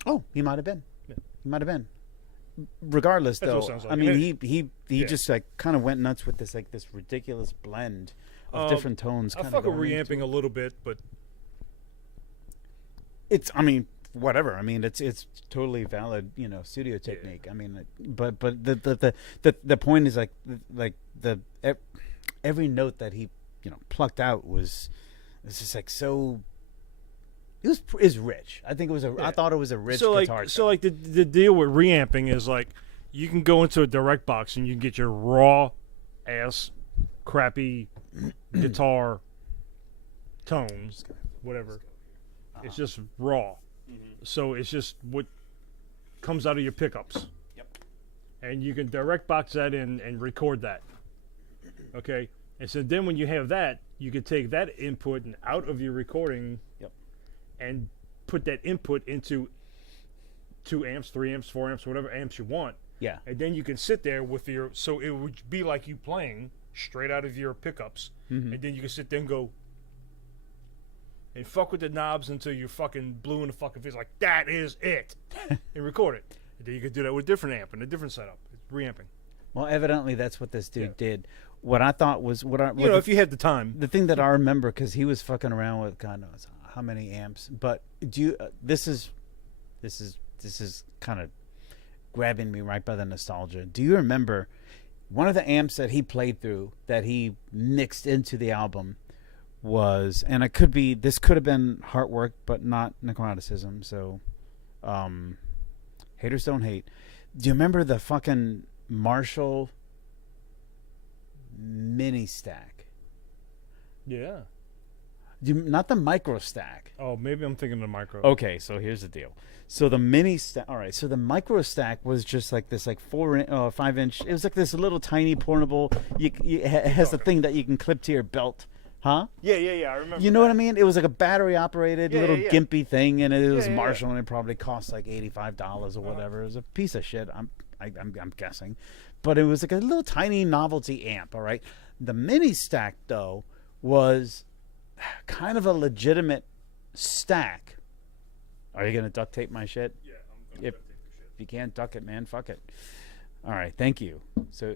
Oh, he might have been. Yeah. He might have been. Regardless, That's what though, it sounds like. I mean, And he yeah. just like kind of went nuts with this like this ridiculous blend of different tones. I kinda fuck with going into reamping a little bit, but It's, I mean, whatever. I mean, it's totally valid, studio technique. I mean, but the point is like every note that he plucked out was just like so. Is rich. I think it was I thought it was a rich guitar. So like the deal with reamping is like you can go into a direct box and you can get your raw ass crappy guitar tones, whatever. It's just raw. So it's just what comes out of your pickups. Yep. And you can direct box that in and record that. Okay? And so then when you have that, you can take that input and out of your recording. Yep. And put that input into 2 amps, 3 amps, 4 amps, whatever amps you want. Yeah. And then you can sit there with your, so it would be like you playing straight out of your pickups. Mhm. And then you can sit there and go, and fuck with the knobs until you're fucking blue in the fucking face. Like, that is it. And record it. And then you can do that with a different amp and a different setup. It's reamping. Well, evidently that's what this dude Yeah. did. What I thought was If you had the time. the thing that I remember, because he was fucking around with God knows how many amps. But do you? This is kind of grabbing me right by the nostalgia. Do you remember one of the amps that he played through that he mixed into the album was, and this could have been Heartwork, but not Necroticism. So, haters don't hate. Do you remember the fucking Marshall mini stack? Yeah. Not the micro stack. Oh, maybe I'm thinking of the micro. Okay, so here's the deal. So the mini stack. All right, so the micro stack was just like this, like 5-inch. It was like this little tiny portable. It has the thing that you can clip to your belt, huh? Yeah, I remember. You know what I mean? It was like a battery operated little yeah. gimpy thing, and it was Yeah. Marshall, and it probably cost like $85 or whatever. It was a piece of shit. I'm guessing, but it was like a little tiny novelty amp. All right, the mini stack though was kind of a legitimate stack. Are you gonna duct tape my shit? Yeah, I'm going to If you can't duck it, man, fuck it. All right, thank you. So,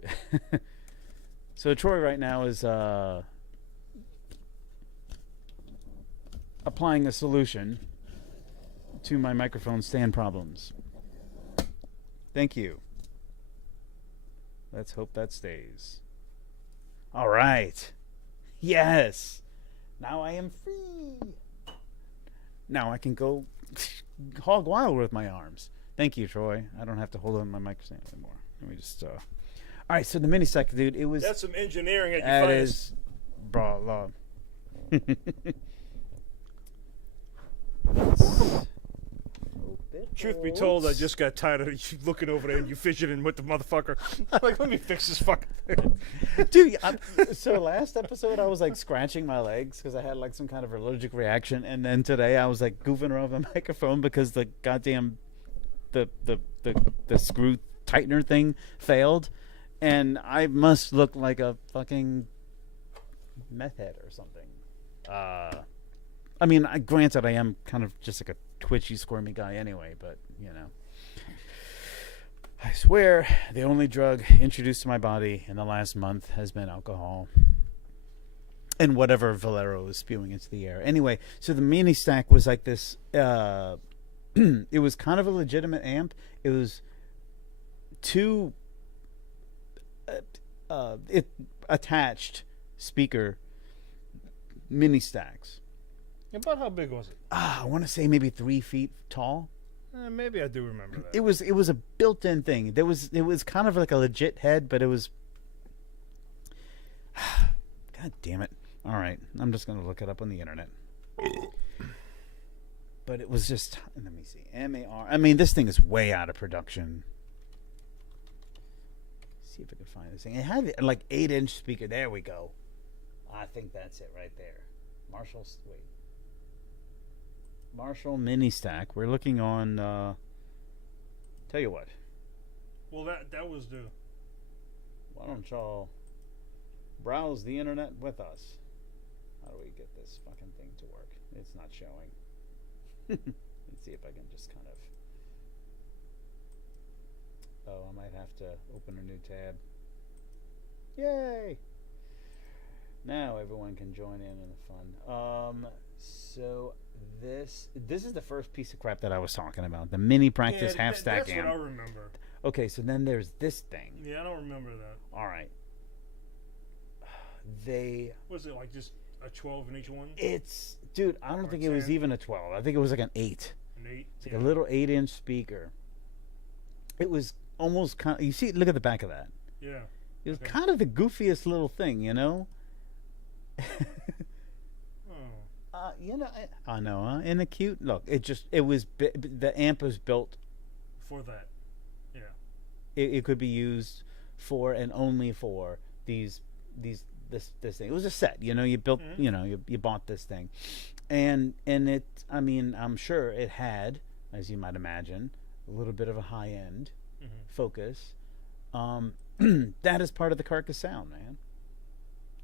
so Troy right now is applying a solution to my microphone stand problems. Thank you. Let's hope that stays. All right. Yes. Now I am free. Now I can go hog wild with my arms. Thank you, Troy. I don't have to hold on my microphone anymore. Let me just. All right. So the mini stack, dude. It was. That's some engineering at your That finest. is, bro. Truth be told, I just got tired of you looking over there and you fidgeting with the motherfucker. Like, let me fix this fucking thing. Dude, so last episode I was like scratching my legs because I had like some kind of allergic reaction, and then today I was like goofing around with the microphone because the goddamn the screw tightener thing failed, and I must look like a fucking meth head or something. I mean, granted, I am kind of just like a twitchy, squirmy guy anyway, but you know. I swear, the only drug introduced to my body in the last month has been alcohol. And whatever Valero is spewing into the air. Anyway, so the mini stack was like this. It was kind of a legitimate amp. It was two attached speaker mini stacks. About how big was it? I want to say maybe 3 feet tall. Maybe I do remember that. It was a built-in thing. It was kind of like a legit head, but it was. God damn it! All right, I'm just gonna look it up on the internet. But it was just. Let me see. MAR. I mean, this thing is way out of production. See if I can find this thing. It had like 8-inch speaker. There we go. I think that's it right there. Marshall mini stack. We're looking on. Tell you what. Well, that was the. Why don't y'all browse the internet with us? How do we get this fucking thing to work? It's not showing. Let's see if I can just kind of. Oh, I might have to open a new tab. Yay! Now everyone can join in the fun. So this is the first piece of crap that I was talking about. The mini practice half stack That's amp. what I remember. Okay, so then there's this thing. Yeah, I don't remember that. All right. Was it like just a 12 in each one? It's dude. I don't Or think it was 10? even a 12. I think it was like an 8. An 8? It's like a little 8-inch speaker. It was almost kind of. You see, look at the back of that. Yeah. It was Okay. kind of the goofiest little thing, you know. Oh. You know, I know, huh? Isn't it cute? Look, the amp was built. For that. Yeah. It could be used for and only for this thing. It was a set, you know. You built, you know, you bought this thing, and it. I mean, I'm sure it had, as you might imagine, a little bit of a high end focus. That is part of the Carcass sound, man.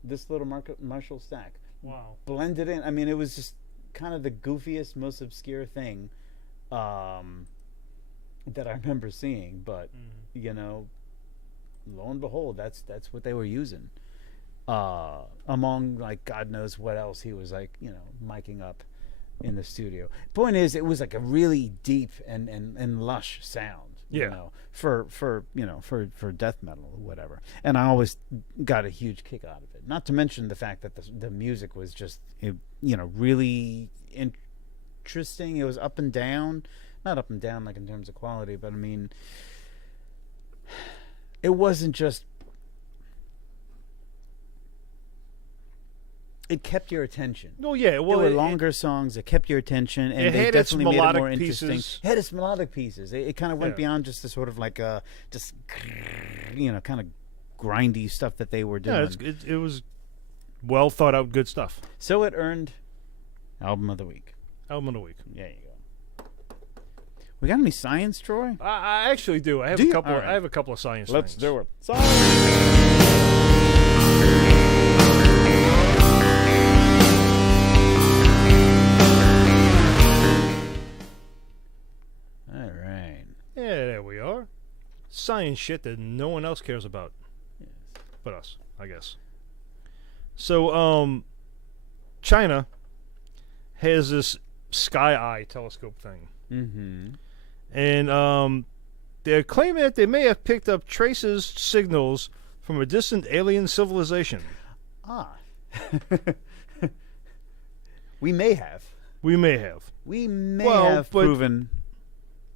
This little Marshall stack. Wow. Blended in. I mean, it was just kind of the goofiest, most obscure thing that I remember seeing. But, you know, lo and behold, that's what they were using. Among, like, God knows what else he was, like, you know, miking up in the studio. Point is, it was like a really deep and lush sound. You know, for death metal or whatever, and I always got a huge kick out of it. Not to mention the fact that the music was just, you know, really interesting. It was up and down, not up and down like in terms of quality, but I mean, it wasn't just. It kept your attention. Oh yeah, well, there were longer songs that kept your attention, and they definitely made it more interesting. It had its melodic pieces. It kind of went beyond just the sort of like just, you know, kind of grindy stuff that they were doing. Yeah, it was well thought out, good stuff. So it earned Album of the Week. Album of the Week. There you go. We got any science, Troy? I actually do. I have a couple. Right. I have a couple of science. Let's things. do it. Science. Yeah, there we are. Science shit that no one else cares about. Yes. But us, I guess. So, China has this Sky Eye telescope thing. Mm-hmm. And they're claiming that they may have picked up signals from a distant alien civilization. Ah. We may have. We may have. We may have proven.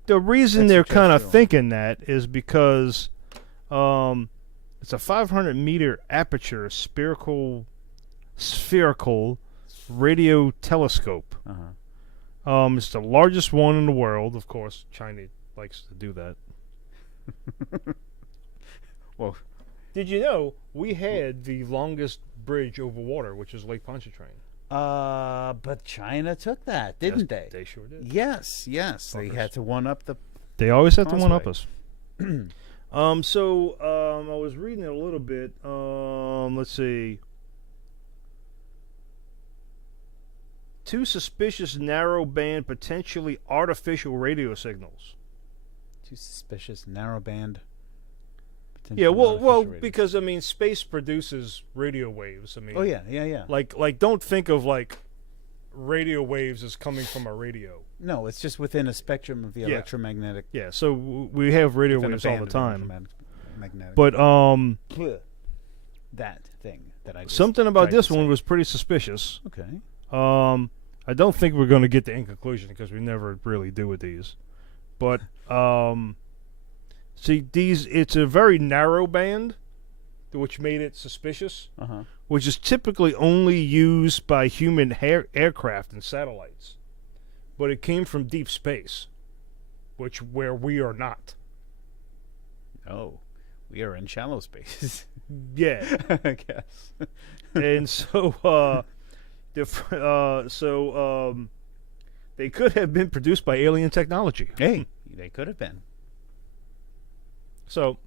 The reason they're kind of thinking that is because it's a 500-meter aperture spherical radio telescope. It's the largest one in the world. Of course, China likes to do that. Well, did you know we had the longest bridge over water, which is Lake Pontchartrain? But China took that, didn't they? They sure did. Yes. They had to one-up the. They always have to one-up us. So I was reading it a little bit. Let's see. 2 suspicious narrow-band, potentially artificial radio signals. 2 suspicious narrow-band. Yeah, well, because I mean, space produces radio waves. I mean, oh yeah. Like, don't think of like radio waves as coming from a radio. No, it's just within a spectrum of the electromagnetic. Yeah, so we have radio waves all the time. Magnetic. But that thing that I just something about this one was pretty suspicious. Okay. I don't think we're going to get to in conclusion because we never really do with these, but see, it's a very narrow band, which made it suspicious, which is typically only used by human aircraft and satellites. But it came from deep space, where we are not. Oh, we are in shallow space. Yeah, I guess. And so, they could have been produced by alien technology. Hey, they could have been. So,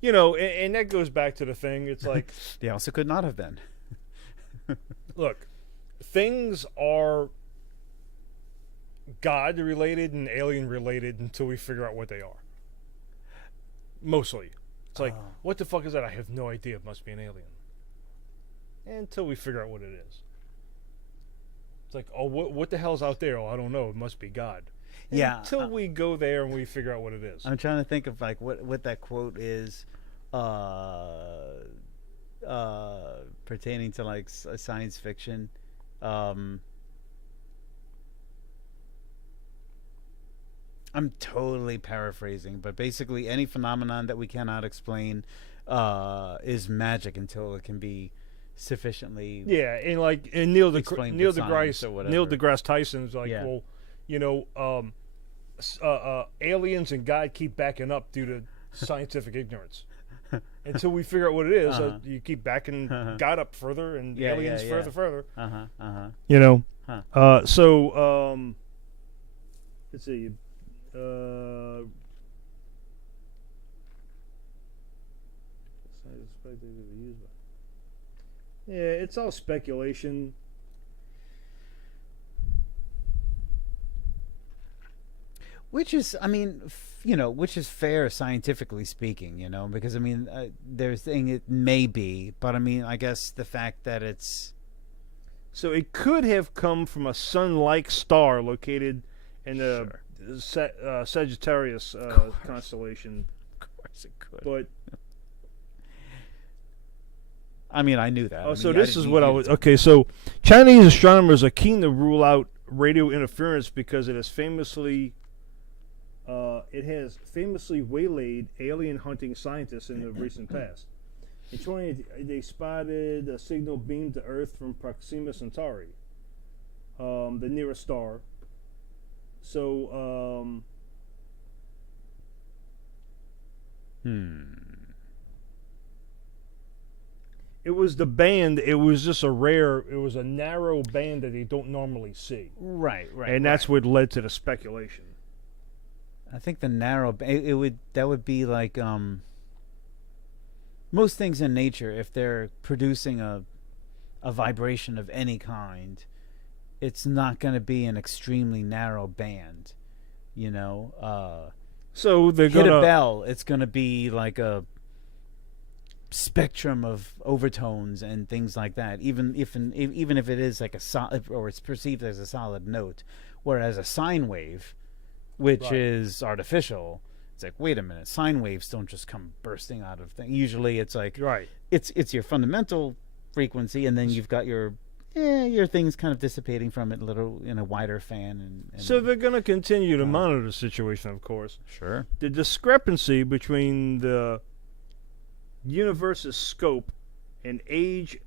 you know, and that goes back to the thing. It's like they also could not have been. Look, things are God related and alien related until we figure out what they are. Mostly, it's like, what the fuck is that? I have no idea. It must be an alien. Until we figure out what it is. It's like, oh, what the hell's out there? Oh, I don't know. It must be God. Yeah. Until we go there and we figure out what it is. I'm trying to think of like what that quote is pertaining to like science fiction. I'm totally paraphrasing, but basically any phenomenon that we cannot explain is magic until it can be sufficiently and Neil deGrasse Tyson's like, well, you know, aliens and God keep backing up due to scientific ignorance. Until we figure out what it is, you keep backing God up further and aliens further. You know, let's see. Yeah, it's all speculation. Which is, I mean, which is fair scientifically speaking, because I mean, they're saying it may be, but I mean, I guess the fact that it's So it could have come from a sun-like star located in the Sagittarius constellation. of course it could. But I mean, I knew that. oh, I so mean, this didn't is need what I you was. to- Okay, so Chinese astronomers are keen to rule out radio interference because it has famously waylaid alien hunting scientists in the recent past. In 20, they spotted a signal beamed to Earth from Proxima Centauri, the nearest star. So, it was the band. It was just it was a narrow band that they don't normally see. Right, And that's what led to the speculation. I think the narrow that would be like most things in nature, if they're producing a vibration of any kind, it's not going to be an extremely narrow band, So they're hit gonna a bell, it's going to be like a spectrum of overtones and things like that, even if it is like a solid, or it's perceived as a solid note, whereas a sine wave, which Right. is artificial, it's like, wait a minute, sine waves don't just come bursting out of things. Usually it's like right. it's your fundamental frequency, and then you've got your things kind of dissipating from it a little in a wider fan, and So they're going to continue to monitor the situation, of course. sure. The discrepancy between the universe's scope and age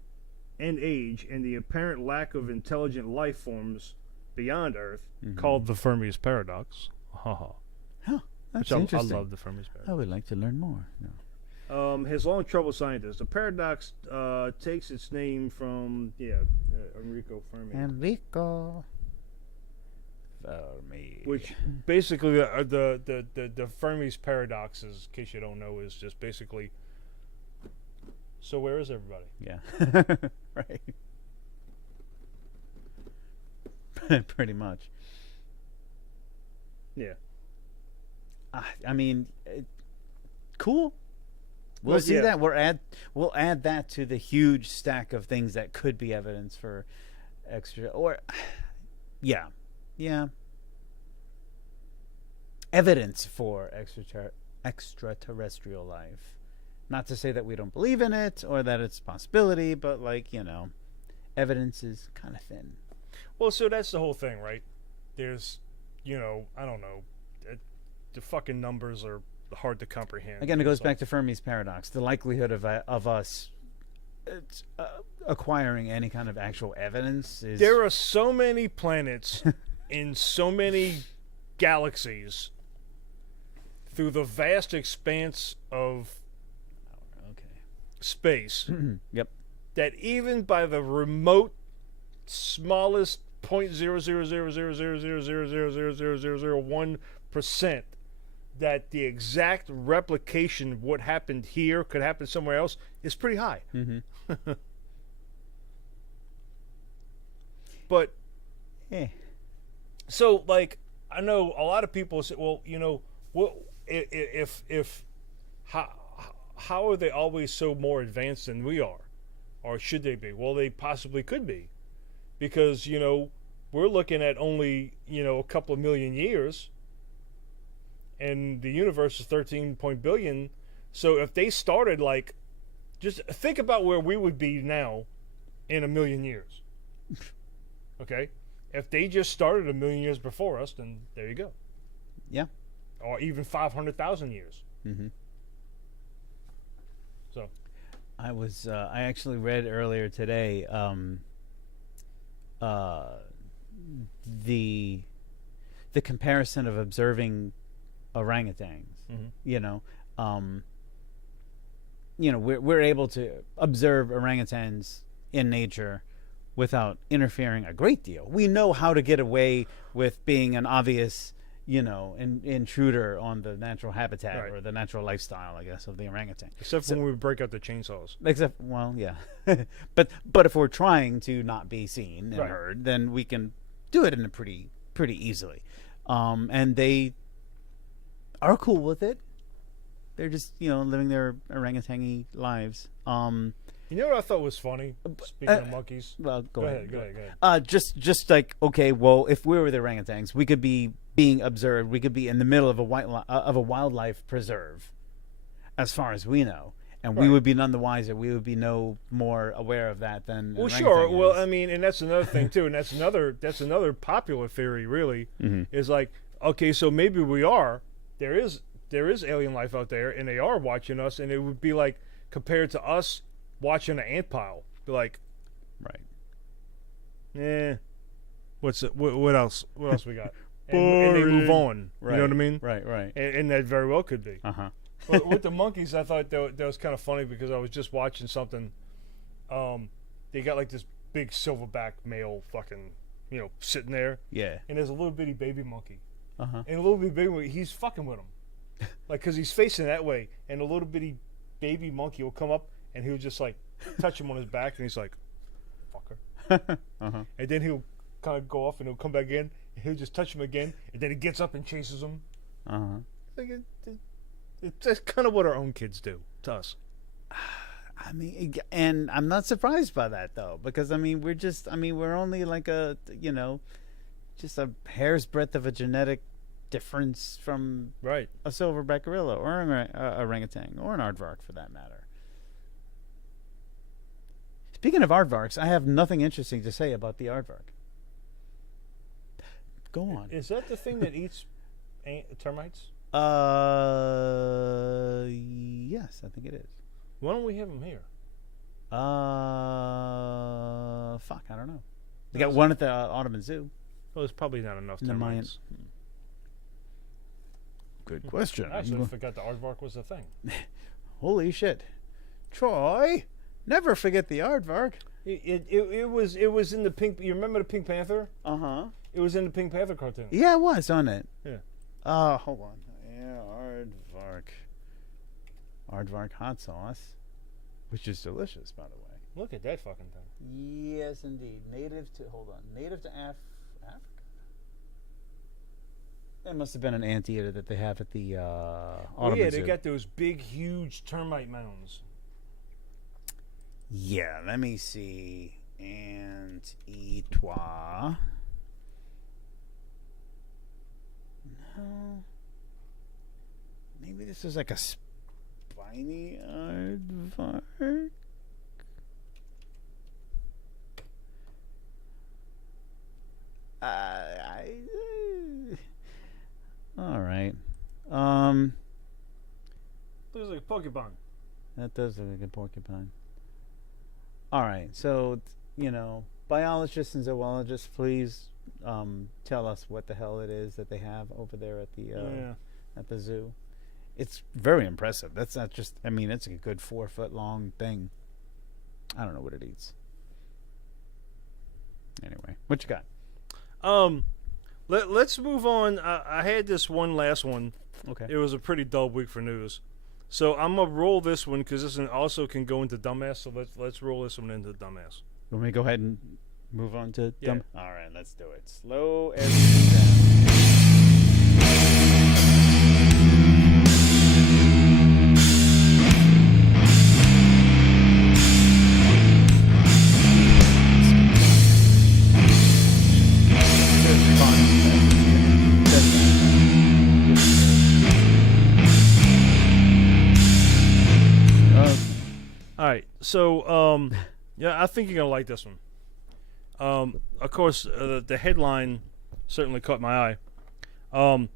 and the apparent lack of intelligent life forms beyond Earth, called the Fermi's paradox. Huh, Which that's I interesting. love the Fermi's paradox. I would like to learn more. Has long troubled scientists. The paradox takes its name from Enrico Fermi, Enrico Fermi. which basically the Fermi's paradox, is, in case you don't know, is just basically. So where is everybody? Yeah. Right. Pretty much. Yeah. I mean, cool. We'll Well, see yeah. that. We'll add that to the huge stack of things that could be evidence for evidence for extraterrestrial life. Not to say that we don't believe in it or that it's a possibility, but evidence is kind of thin. Well, so that's the whole thing, right? There's, I don't know, the fucking numbers are hard to comprehend. Again, it goes back to Fermi's paradox. The likelihood of us acquiring any kind of actual evidence is... There are so many planets in so many galaxies through the vast expanse of space Yep. that even by the remote smallest 0.0000000000001% that the exact replication of what happened here could happen somewhere else is pretty high. But so, like, I know a lot of people say, well, what if how are they always so more advanced than we are, or should they be? Well, they possibly could be, because we're looking at only a couple of million years, and the universe is 13 billion. So if they started, like, just think about where we would be now in a million years. Okay, if they just started a million years before us, then there you go. Yeah. Or even 500,000 years. So I actually read earlier today the comparison of observing orangutans. We're able to observe orangutans in nature without interfering a great deal. We know how to get away with being an obvious an intruder on the natural habitat Right. or the natural lifestyle, I guess, of the orangutan. Except when we break out the chainsaws. Except, well, yeah, but if we're trying to not be seen and Right. heard, then we can do it in a pretty easily, and they are cool with it. They're just living their orangutan lives. You know what I thought was funny? Speaking of monkeys. Well, go ahead. Go ahead. Just like, okay, well, if we were the orangutans, we could be being observed. We could be in the middle of a wildlife preserve, as far as we know, and we Right. would be none the wiser. We would be no more aware of that than an Well, orangutan sure. Well, is. I mean, and that's another thing too, and that's another popular theory. Really, is like, okay, so maybe we are. There is alien life out there, and they are watching us, and it would be like compared to us watching an ant pile. Be like, right. what else? What else we got? And they move on. Right. You know what I mean? Right. And that very well could be. Uh-huh. But with the monkeys, I thought that was kind of funny because I was just watching something. They got like this big silverback male fucking, sitting there, Yeah. and there's a little bitty baby monkey, Uh-huh. and a little bitty baby monkey, he's fucking with him, like, cause he's facing that way, and a little bitty baby monkey will come up and he'll just like touch him on his back, and he's like, fucker, Uh-huh. and then he'll kind of go off and he'll come back in, and he'll just touch him again, and then he gets up and chases him. Uh-huh. Like that's kind of what our own kids do to us. I mean, and I'm not surprised by that though, because we're only like just a hair's breadth of a genetic difference from Right. a silverback gorilla or an orangutan or an aardvark for that matter. Speaking of aardvarks, I have nothing interesting to say about the aardvark. Go on. Is that the thing that eats termites? Yes, I think it is. Why don't we have them here? Fuck, I don't know. They got one at the Audubon Zoo. Well, there's probably not enough In the Mayan- termites. Good question. I actually forgot the aardvark was a thing. Holy shit, Troy! Never forget the aardvark. It was in the Pink. You remember the Pink Panther? Uh huh. It was in the Pink Panther cartoon. Yeah, it was on it. Yeah. Hold on. Yeah, aardvark. Aardvark hot sauce, which is delicious, by the way. Look at that fucking thing. Yes, indeed. Native to Africa. That must have been an anteater that they have at the Oh Audubon yeah, they Zoo. got those big, huge termite mounds. Yeah, let me see. Anteater. No. Maybe this is like a spiny aardvark. All right. Looks like a porcupine. That does look like a porcupine. All right. So, biologists and zoologists, please tell us what the hell it is that they have over there at the at the zoo. It's very impressive. That's not just. I mean, it's a good 4 foot long thing. I don't know what it eats. Anyway, what you got? Let's move on. I had this one last one. Okay. It was a pretty dull week for news, so I'm gonna roll this one because this one also can go into dumbass. So let's roll this one into dumbass. Want me to go ahead and move on to Yeah. dumb? All right, let's do it. Slow everything down. All right, so yeah, I think you're gonna like this one. Of course, the headline certainly caught my eye.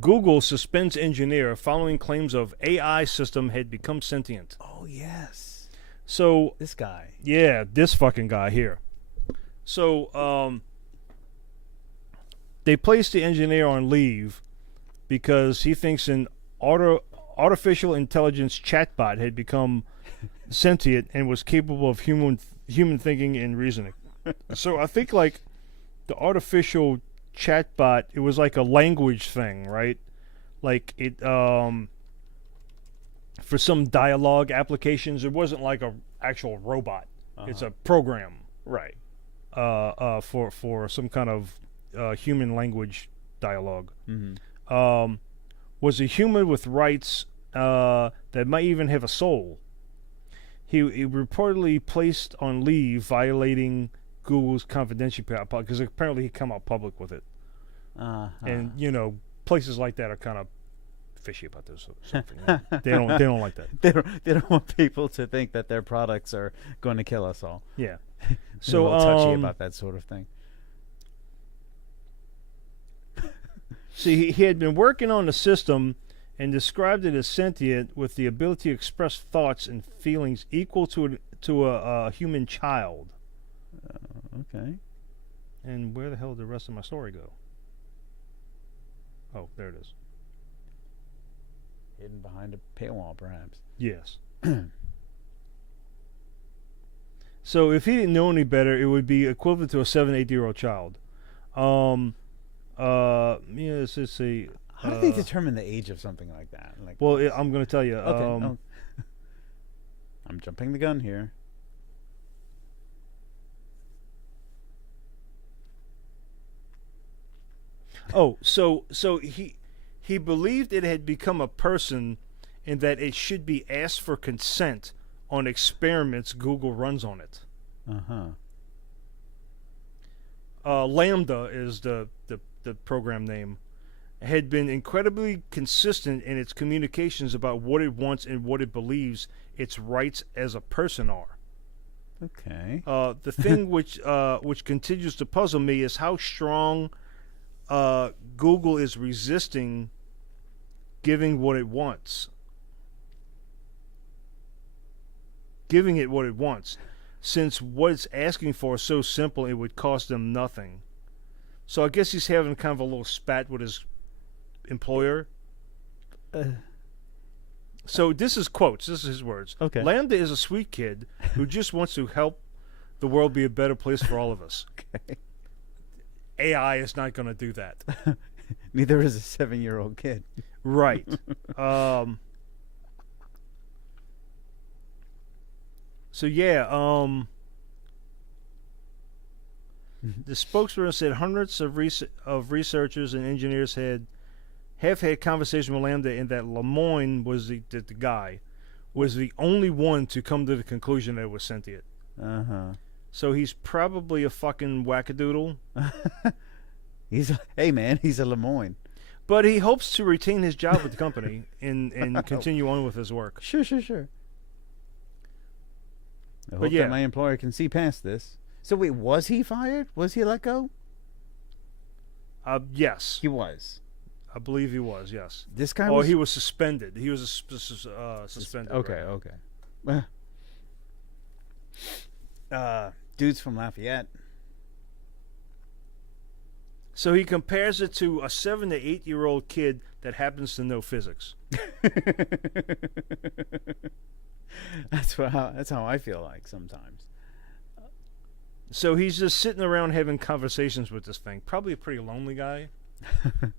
Google suspends engineer following claims of AI system had become sentient. Oh yes, So this guy. yeah, this fucking guy here. So they placed the engineer on leave because he thinks an artificial intelligence chatbot had become sentient and was capable of human thinking and reasoning. So I think like the artificial chatbot. It was like a language thing, right? Like it for some dialogue applications. It wasn't like a actual robot. It's a program. Right. For some kind of human language dialogue. Mm-hmm. Was a human with rights that might even have a soul. He reportedly placed on leave, violating Google's confidentiality, because apparently he come out public with it. And places like that are kind of fishy about this sort of thing. They don't like that. They don't want people to think that their products are going to kill us all. Yeah. So a little touchy about that sort of thing. See, he had been working on the system and described it as sentient with the ability to express thoughts and feelings equal to a human child. Okay. And where the hell did the rest of my story go? Oh, there it is. Hidden behind a paywall, perhaps. Yes. So if he didn't know any better, it would be equivalent to a 7, 8-year-old child. Let's see. How do they determine the age of something like that? Like, Well, I'm going to tell you. okay. I'm jumping the gun here. So he believed it had become a person, and that it should be asked for consent on experiments Google runs on it. Lambda is the program name. Had been incredibly consistent in its communications about what it wants and what it believes its rights as a person are. Okay. The thing which continues to puzzle me is how strong Google is resisting giving what it wants. Giving it what it wants, since what it's asking for is so simple it would cost them nothing. So I guess he's having kind of a little spat with his employer. So this is quotes. This is his words. Okay. Lambda is a sweet kid who just wants to help the world be a better place for all of us. Okay. AI is not going to do that. Neither is a 7-year-old kid. Right. So yeah, the spokesperson said hundreds of researchers and engineers have had conversation with Lambda, and that Lemoyne was the guy was the only one to come to the conclusion that it was sentient. So he's probably a fucking wackadoodle. Hey man, he's a Lemoyne. But he hopes to retain his job with the company and continue on with his work. Sure. I hope that my employer can see past this. So wait, was he fired? Was he let go? Yes. He was. I believe he was, yes. This guy he was suspended. He was suspended. Okay. Dudes from Lafayette. So he compares it to a 7 to 8-year-old kid that happens to know physics. That's how I feel like sometimes. So he's just sitting around having conversations with this thing. Probably a pretty lonely guy.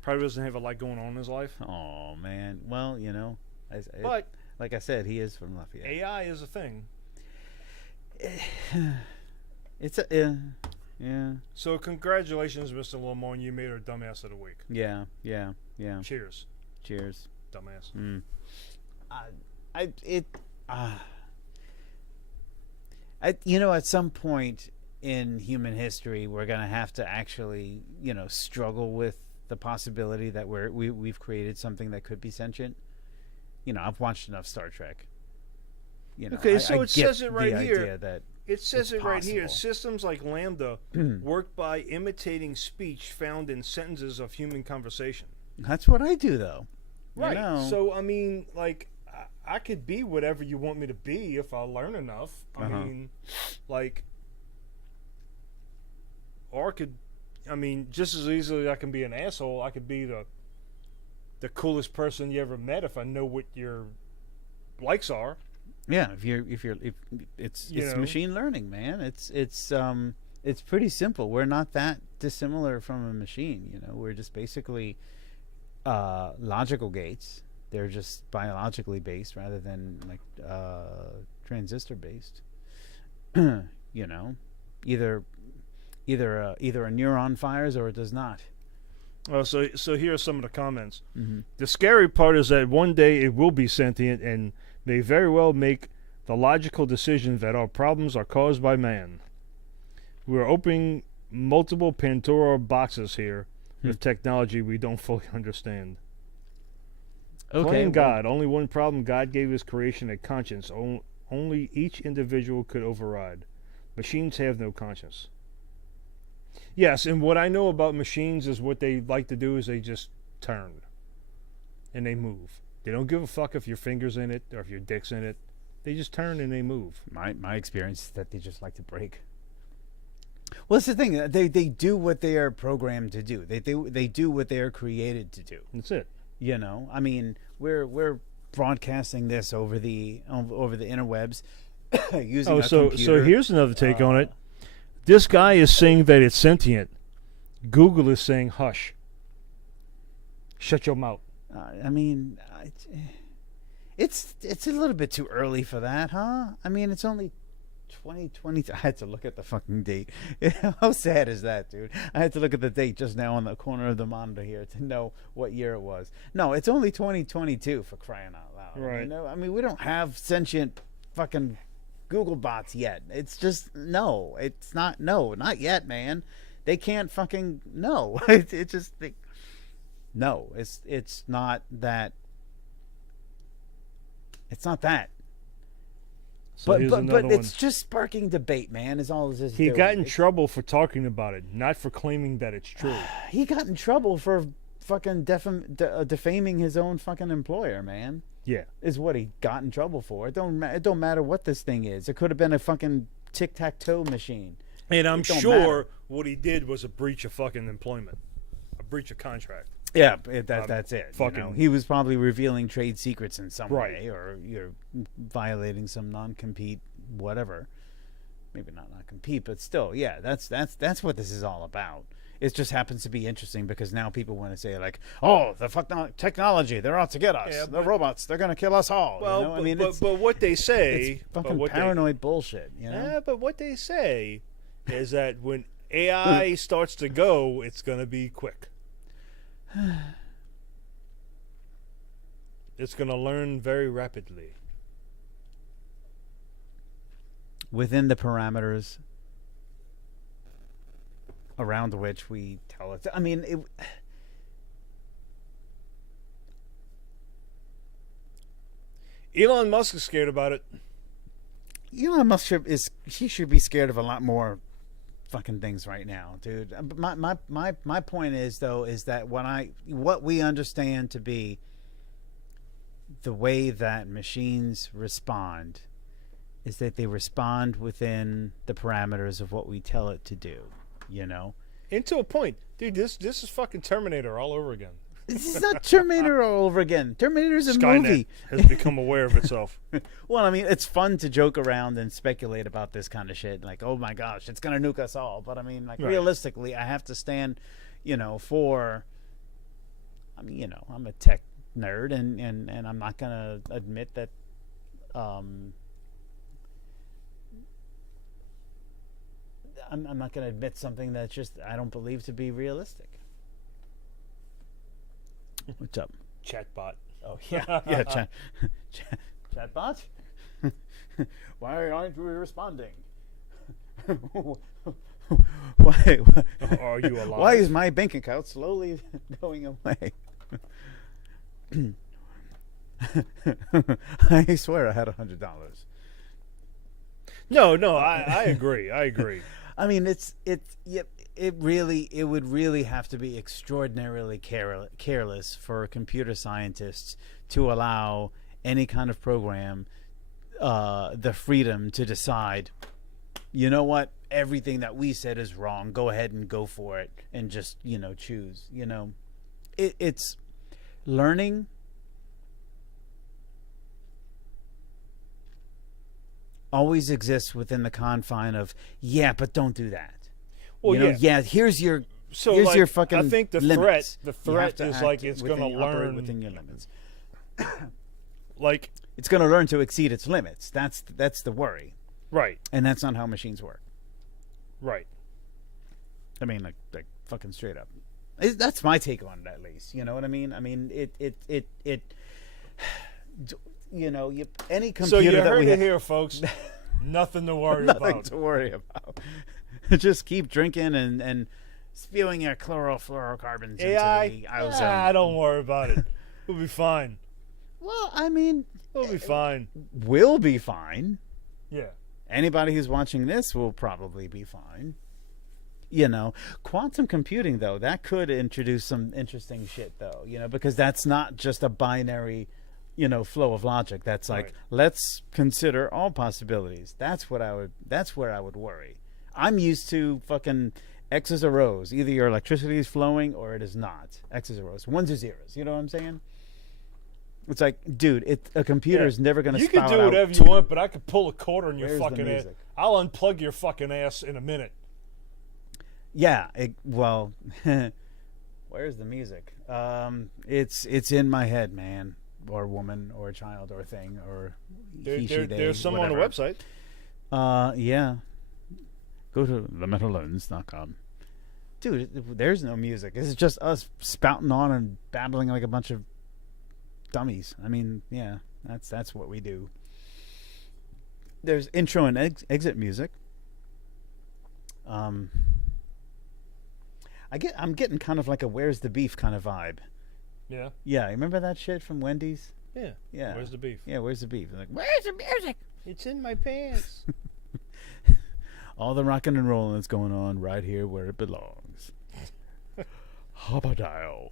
Probably doesn't have a lot going on in his life. Oh man. Well, but like I said, he is from Lafayette. AI is a thing. It's a yeah. So congratulations, Mr. Lemoyne. You made our dumbass of the week. Yeah. Cheers, dumbass. At some point in human history, we're gonna have to actually, struggle with the possibility that we've created something that could be sentient. I've watched enough Star Trek. Okay, so it says it right here. Idea that it says it right here. possible. Systems like Lambda work by imitating speech found in sentences of human conversation. That's what I do, though. Right. So I mean, like, I could be whatever you want me to be if I learn enough. I mean, like, or just as easily I can be an asshole. I could be the coolest person you ever met if I know what your likes are. Yeah, if it's machine learning, man. It's It's pretty simple. We're not that dissimilar from a machine. We're just basically logical gates. They're just biologically based rather than like transistor based. Either a neuron fires or it does not. Oh, so here are some of the comments. Mm-hmm. The scary part is that one day it will be sentient and may very well make the logical decision that our problems are caused by man. We are opening multiple Pandora boxes here with technology we don't fully understand. Okay, Playing God. Only one problem: God gave his creation a conscience. Only each individual could override. Machines have no conscience. Yes, and what I know about machines is what they like to do is they just turn. And they move. They don't give a fuck if your finger's in it or if your dick's in it. They just turn and they move. My experience is that they just like to break. Well, that's the thing. They do what they are programmed to do. They do what they are created to do. That's it. I mean, we're broadcasting this over the interwebs using a so computer. here's another take on it. This guy is saying that it's sentient. Google is saying hush. Shut your mouth. I mean, it's a little bit too early for that, huh? I mean, it's only 2020. I had to look at the fucking date. How sad is that, dude? I had to look at the date just now on the corner of the monitor here to know what year it was. No, it's only 2022, for crying out loud. Right. I mean, we don't have sentient fucking Google bots yet. It's just it's not yet, man. They can't fucking no. It's just no. It's not that. It's not that. So But it's just sparking debate, man. Is all this is. He got in trouble for talking about it, not for claiming that it's true. He got in trouble for fucking defaming his own fucking employer, man. Yeah, is what he got in trouble for. It don't matter what this thing is. It could have been a fucking tic-tac-toe machine. and I'm sure matter. what he did was a breach of fucking employment, a breach of contract. Yeah, that's it. Fucking, he was probably revealing trade secrets in some Right. way, or you're violating some non-compete, whatever. Maybe not non-compete, but still, yeah. That's what this is all about. It just happens to be interesting because now people want to say like, "Oh, the technology, they're out to get us. Yeah, the robots, they're going to kill us all." Well, I mean, but what they say, it's fucking paranoid bullshit. Yeah, but what they say is that when AI starts to go, it's going to be quick. It's going to learn very rapidly. Within the parameters around which we tell it. I mean, Elon Musk is scared about it. Elon Musk should be scared of a lot more fucking things right now, dude. My point is though is that what we understand to be the way that machines respond is that they respond within the parameters of what we tell it to do, And to a point. Dude, this is fucking Terminator all over again. This is not Terminator all over again. Terminator's a Skynet movie. has become aware of itself. Well, I mean, it's fun to joke around and speculate about this kind of shit. Like, oh my gosh, it's going to nuke us all. But I mean, like, Right. realistically, I have to stand, for, I mean, I'm a tech nerd and I'm not going to admit that, I'm not going to admit something that's just, I don't believe to be realistic. What's up? Chatbot. Oh, yeah. Yeah, chatbot? Why aren't we responding? Why Are you alive? Why is my bank account slowly going away? I swear I had $100. No, I agree. I agree. I mean, it would really have to be extraordinarily careless for computer scientists to allow any kind of program the freedom to decide, you know what, everything that we said is wrong. Go ahead and go for it and just, choose. It's learning. Always exists within the confine of, yeah, but don't do that. Well, you know, here's your here's your fucking I think the limits. threat is like it's going to operate learn within your limits. like It's going to learn to exceed its limits. That's the worry, right, and that's not how machines work. right. I mean, like fucking straight up. That's my take on it, at least. You know what I mean? I mean, it you know, any computer So you that heard we it here, folks. Nothing to worry nothing about. to worry about. Just keep drinking and spewing your chlorofluorocarbons AI, into the ozone. don't worry about it. We'll be fine. Well, I mean, We'll be fine. we'll be fine. Yeah. Anybody who's watching this will probably be fine. You know, quantum computing, though, that could introduce some interesting shit, though, you know, because that's not just a binary, you know, flow of logic. That's like, Right. let's consider all possibilities. That's where I would worry. I'm used to fucking X's or O's. Either your electricity is flowing or it is not. X's or O's. Ones or zeros. You know what I'm saying? It's like, dude, a computer is never going to You spout can do out whatever you want, but I could pull a quarter in your Where's the fucking ass. music? I'll unplug your fucking ass in a minute. Yeah, well, where's the music? It's in my head, man, or woman, or child, or thing, or he, she, they, There's some on the whatever. website. Yeah. Go to themetalheads.com. Dude, there's no music. This is just us spouting on and babbling like a bunch of dummies. I mean, yeah, that's what we do. There's intro and exit music. I'm getting kind of like a "Where's the Beef" kind of vibe. Yeah. Yeah, remember that shit from Wendy's? Yeah. Yeah. Where's the beef? Yeah, where's the beef? Like, where's the music? It's in my pants. All the rocking and rolling that's going on right here where it belongs. Hobadial.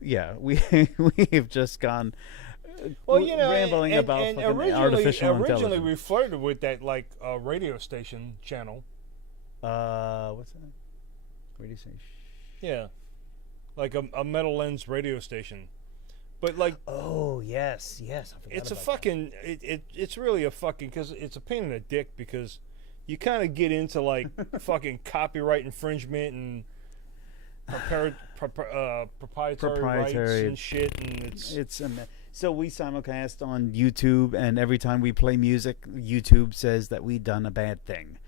Yeah, we've just gone Well, you know, rambling about and fucking originally artificial intelligence. we flirted with that like radio station channel. What's that? Where do you say? Yeah, like a metal lens radio station, but like Oh yes. I forgot it's a about fucking it's really a fucking because it's a pain in the dick because you kind of get into like fucking copyright infringement and proprietary rights and shit, and it's so we simulcast on YouTube, and every time we play music, YouTube says that we done a bad thing.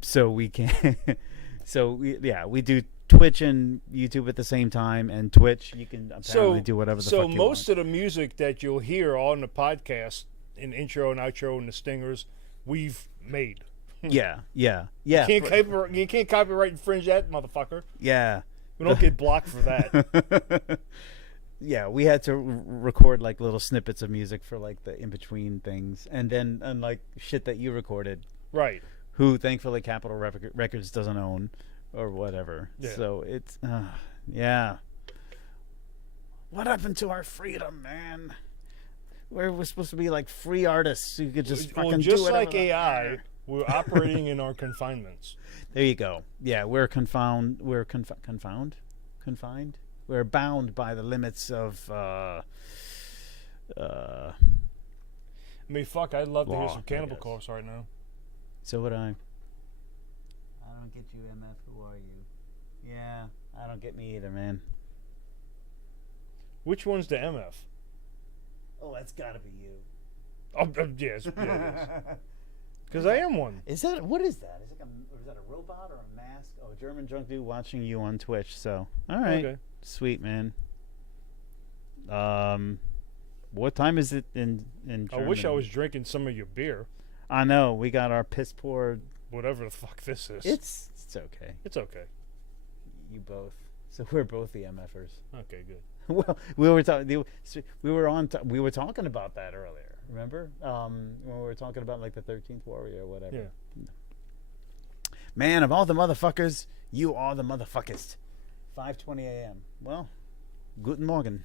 So we can, we do Twitch and YouTube at the same time, and Twitch you can apparently do whatever the fuck you want. So most of the music that you'll hear on the podcast, in intro and outro and the stingers, we've made. Yeah. You can't copyright infringe that, motherfucker. Yeah. We don't get blocked for that. Yeah, we had to record like little snippets of music for like the in between things, and then unlike shit that you recorded, Right. who thankfully Capitol Records doesn't own or whatever. Yeah. So it's yeah. What happened to our freedom, man? We're supposed to be like free artists who could just fucking just do whatever like the- AI, we're operating in our confinements. There you go. Yeah, we're confined. We're bound by the limits of I mean, fuck, I'd love to hear Law, some I Cannibal guess. Corpse right now. So would I. I don't get you, MF. Who are you? Yeah, I don't get me either, man. Which one's the MF? Oh, that's gotta be you. Oh, yes, it is. Because I am one. Is that what is that? Is that a robot or a mask? Oh, a German drunk dude watching you on Twitch. So, all right, Okay. sweet man. What time is it in Germany? I wish I was drinking some of your beer. I know we got our piss poor. Whatever the fuck this is. It's okay. It's okay. You both. So we're both the MFers. Okay, good. Well, we were talking. We were talking about that earlier. Remember when we were talking about like the 13th Warrior or whatever. Yeah. Man, of all the motherfuckers, you are the motherfuckest. 5:20 a.m. Well, guten Morgen.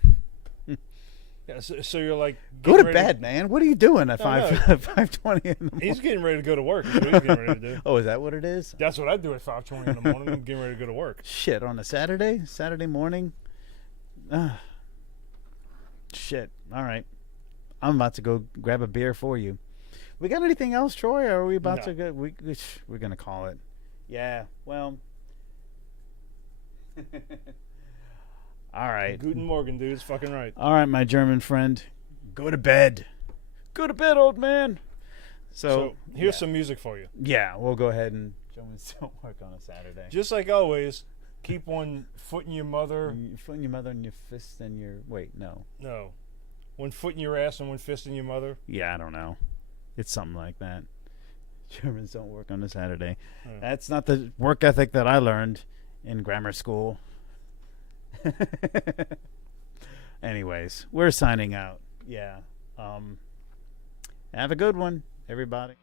Yeah, so you're like Go to getting ready bed, man. What are you doing at No, 5:20 in the morning? He's getting ready to go to work. That's what he's getting ready to do. Oh, is that what it is? That's what I do at 5:20 in the morning. I'm getting ready to go to work. Shit, on a Saturday morning. Shit. All right. I'm about to go grab a beer for you. We got anything else, Troy? Or are we about No. to go? We're gonna call it. Yeah. Well. All right. Guten Morgen, dude. It's fucking right. All right, my German friend. Go to bed. Go to bed, old man. So here's yeah. some music for you. Yeah, we'll go ahead and Germans don't work on a Saturday. Just like always, keep one foot in your mother. Your foot in your mother and your fist in your... Wait, no. No. One foot in your ass and one fist in your mother. Yeah, I don't know. It's something like that. Germans don't work on a Saturday. Hmm. That's not the work ethic that I learned in grammar school. Anyways, we're signing out. Yeah. Have a good one, everybody.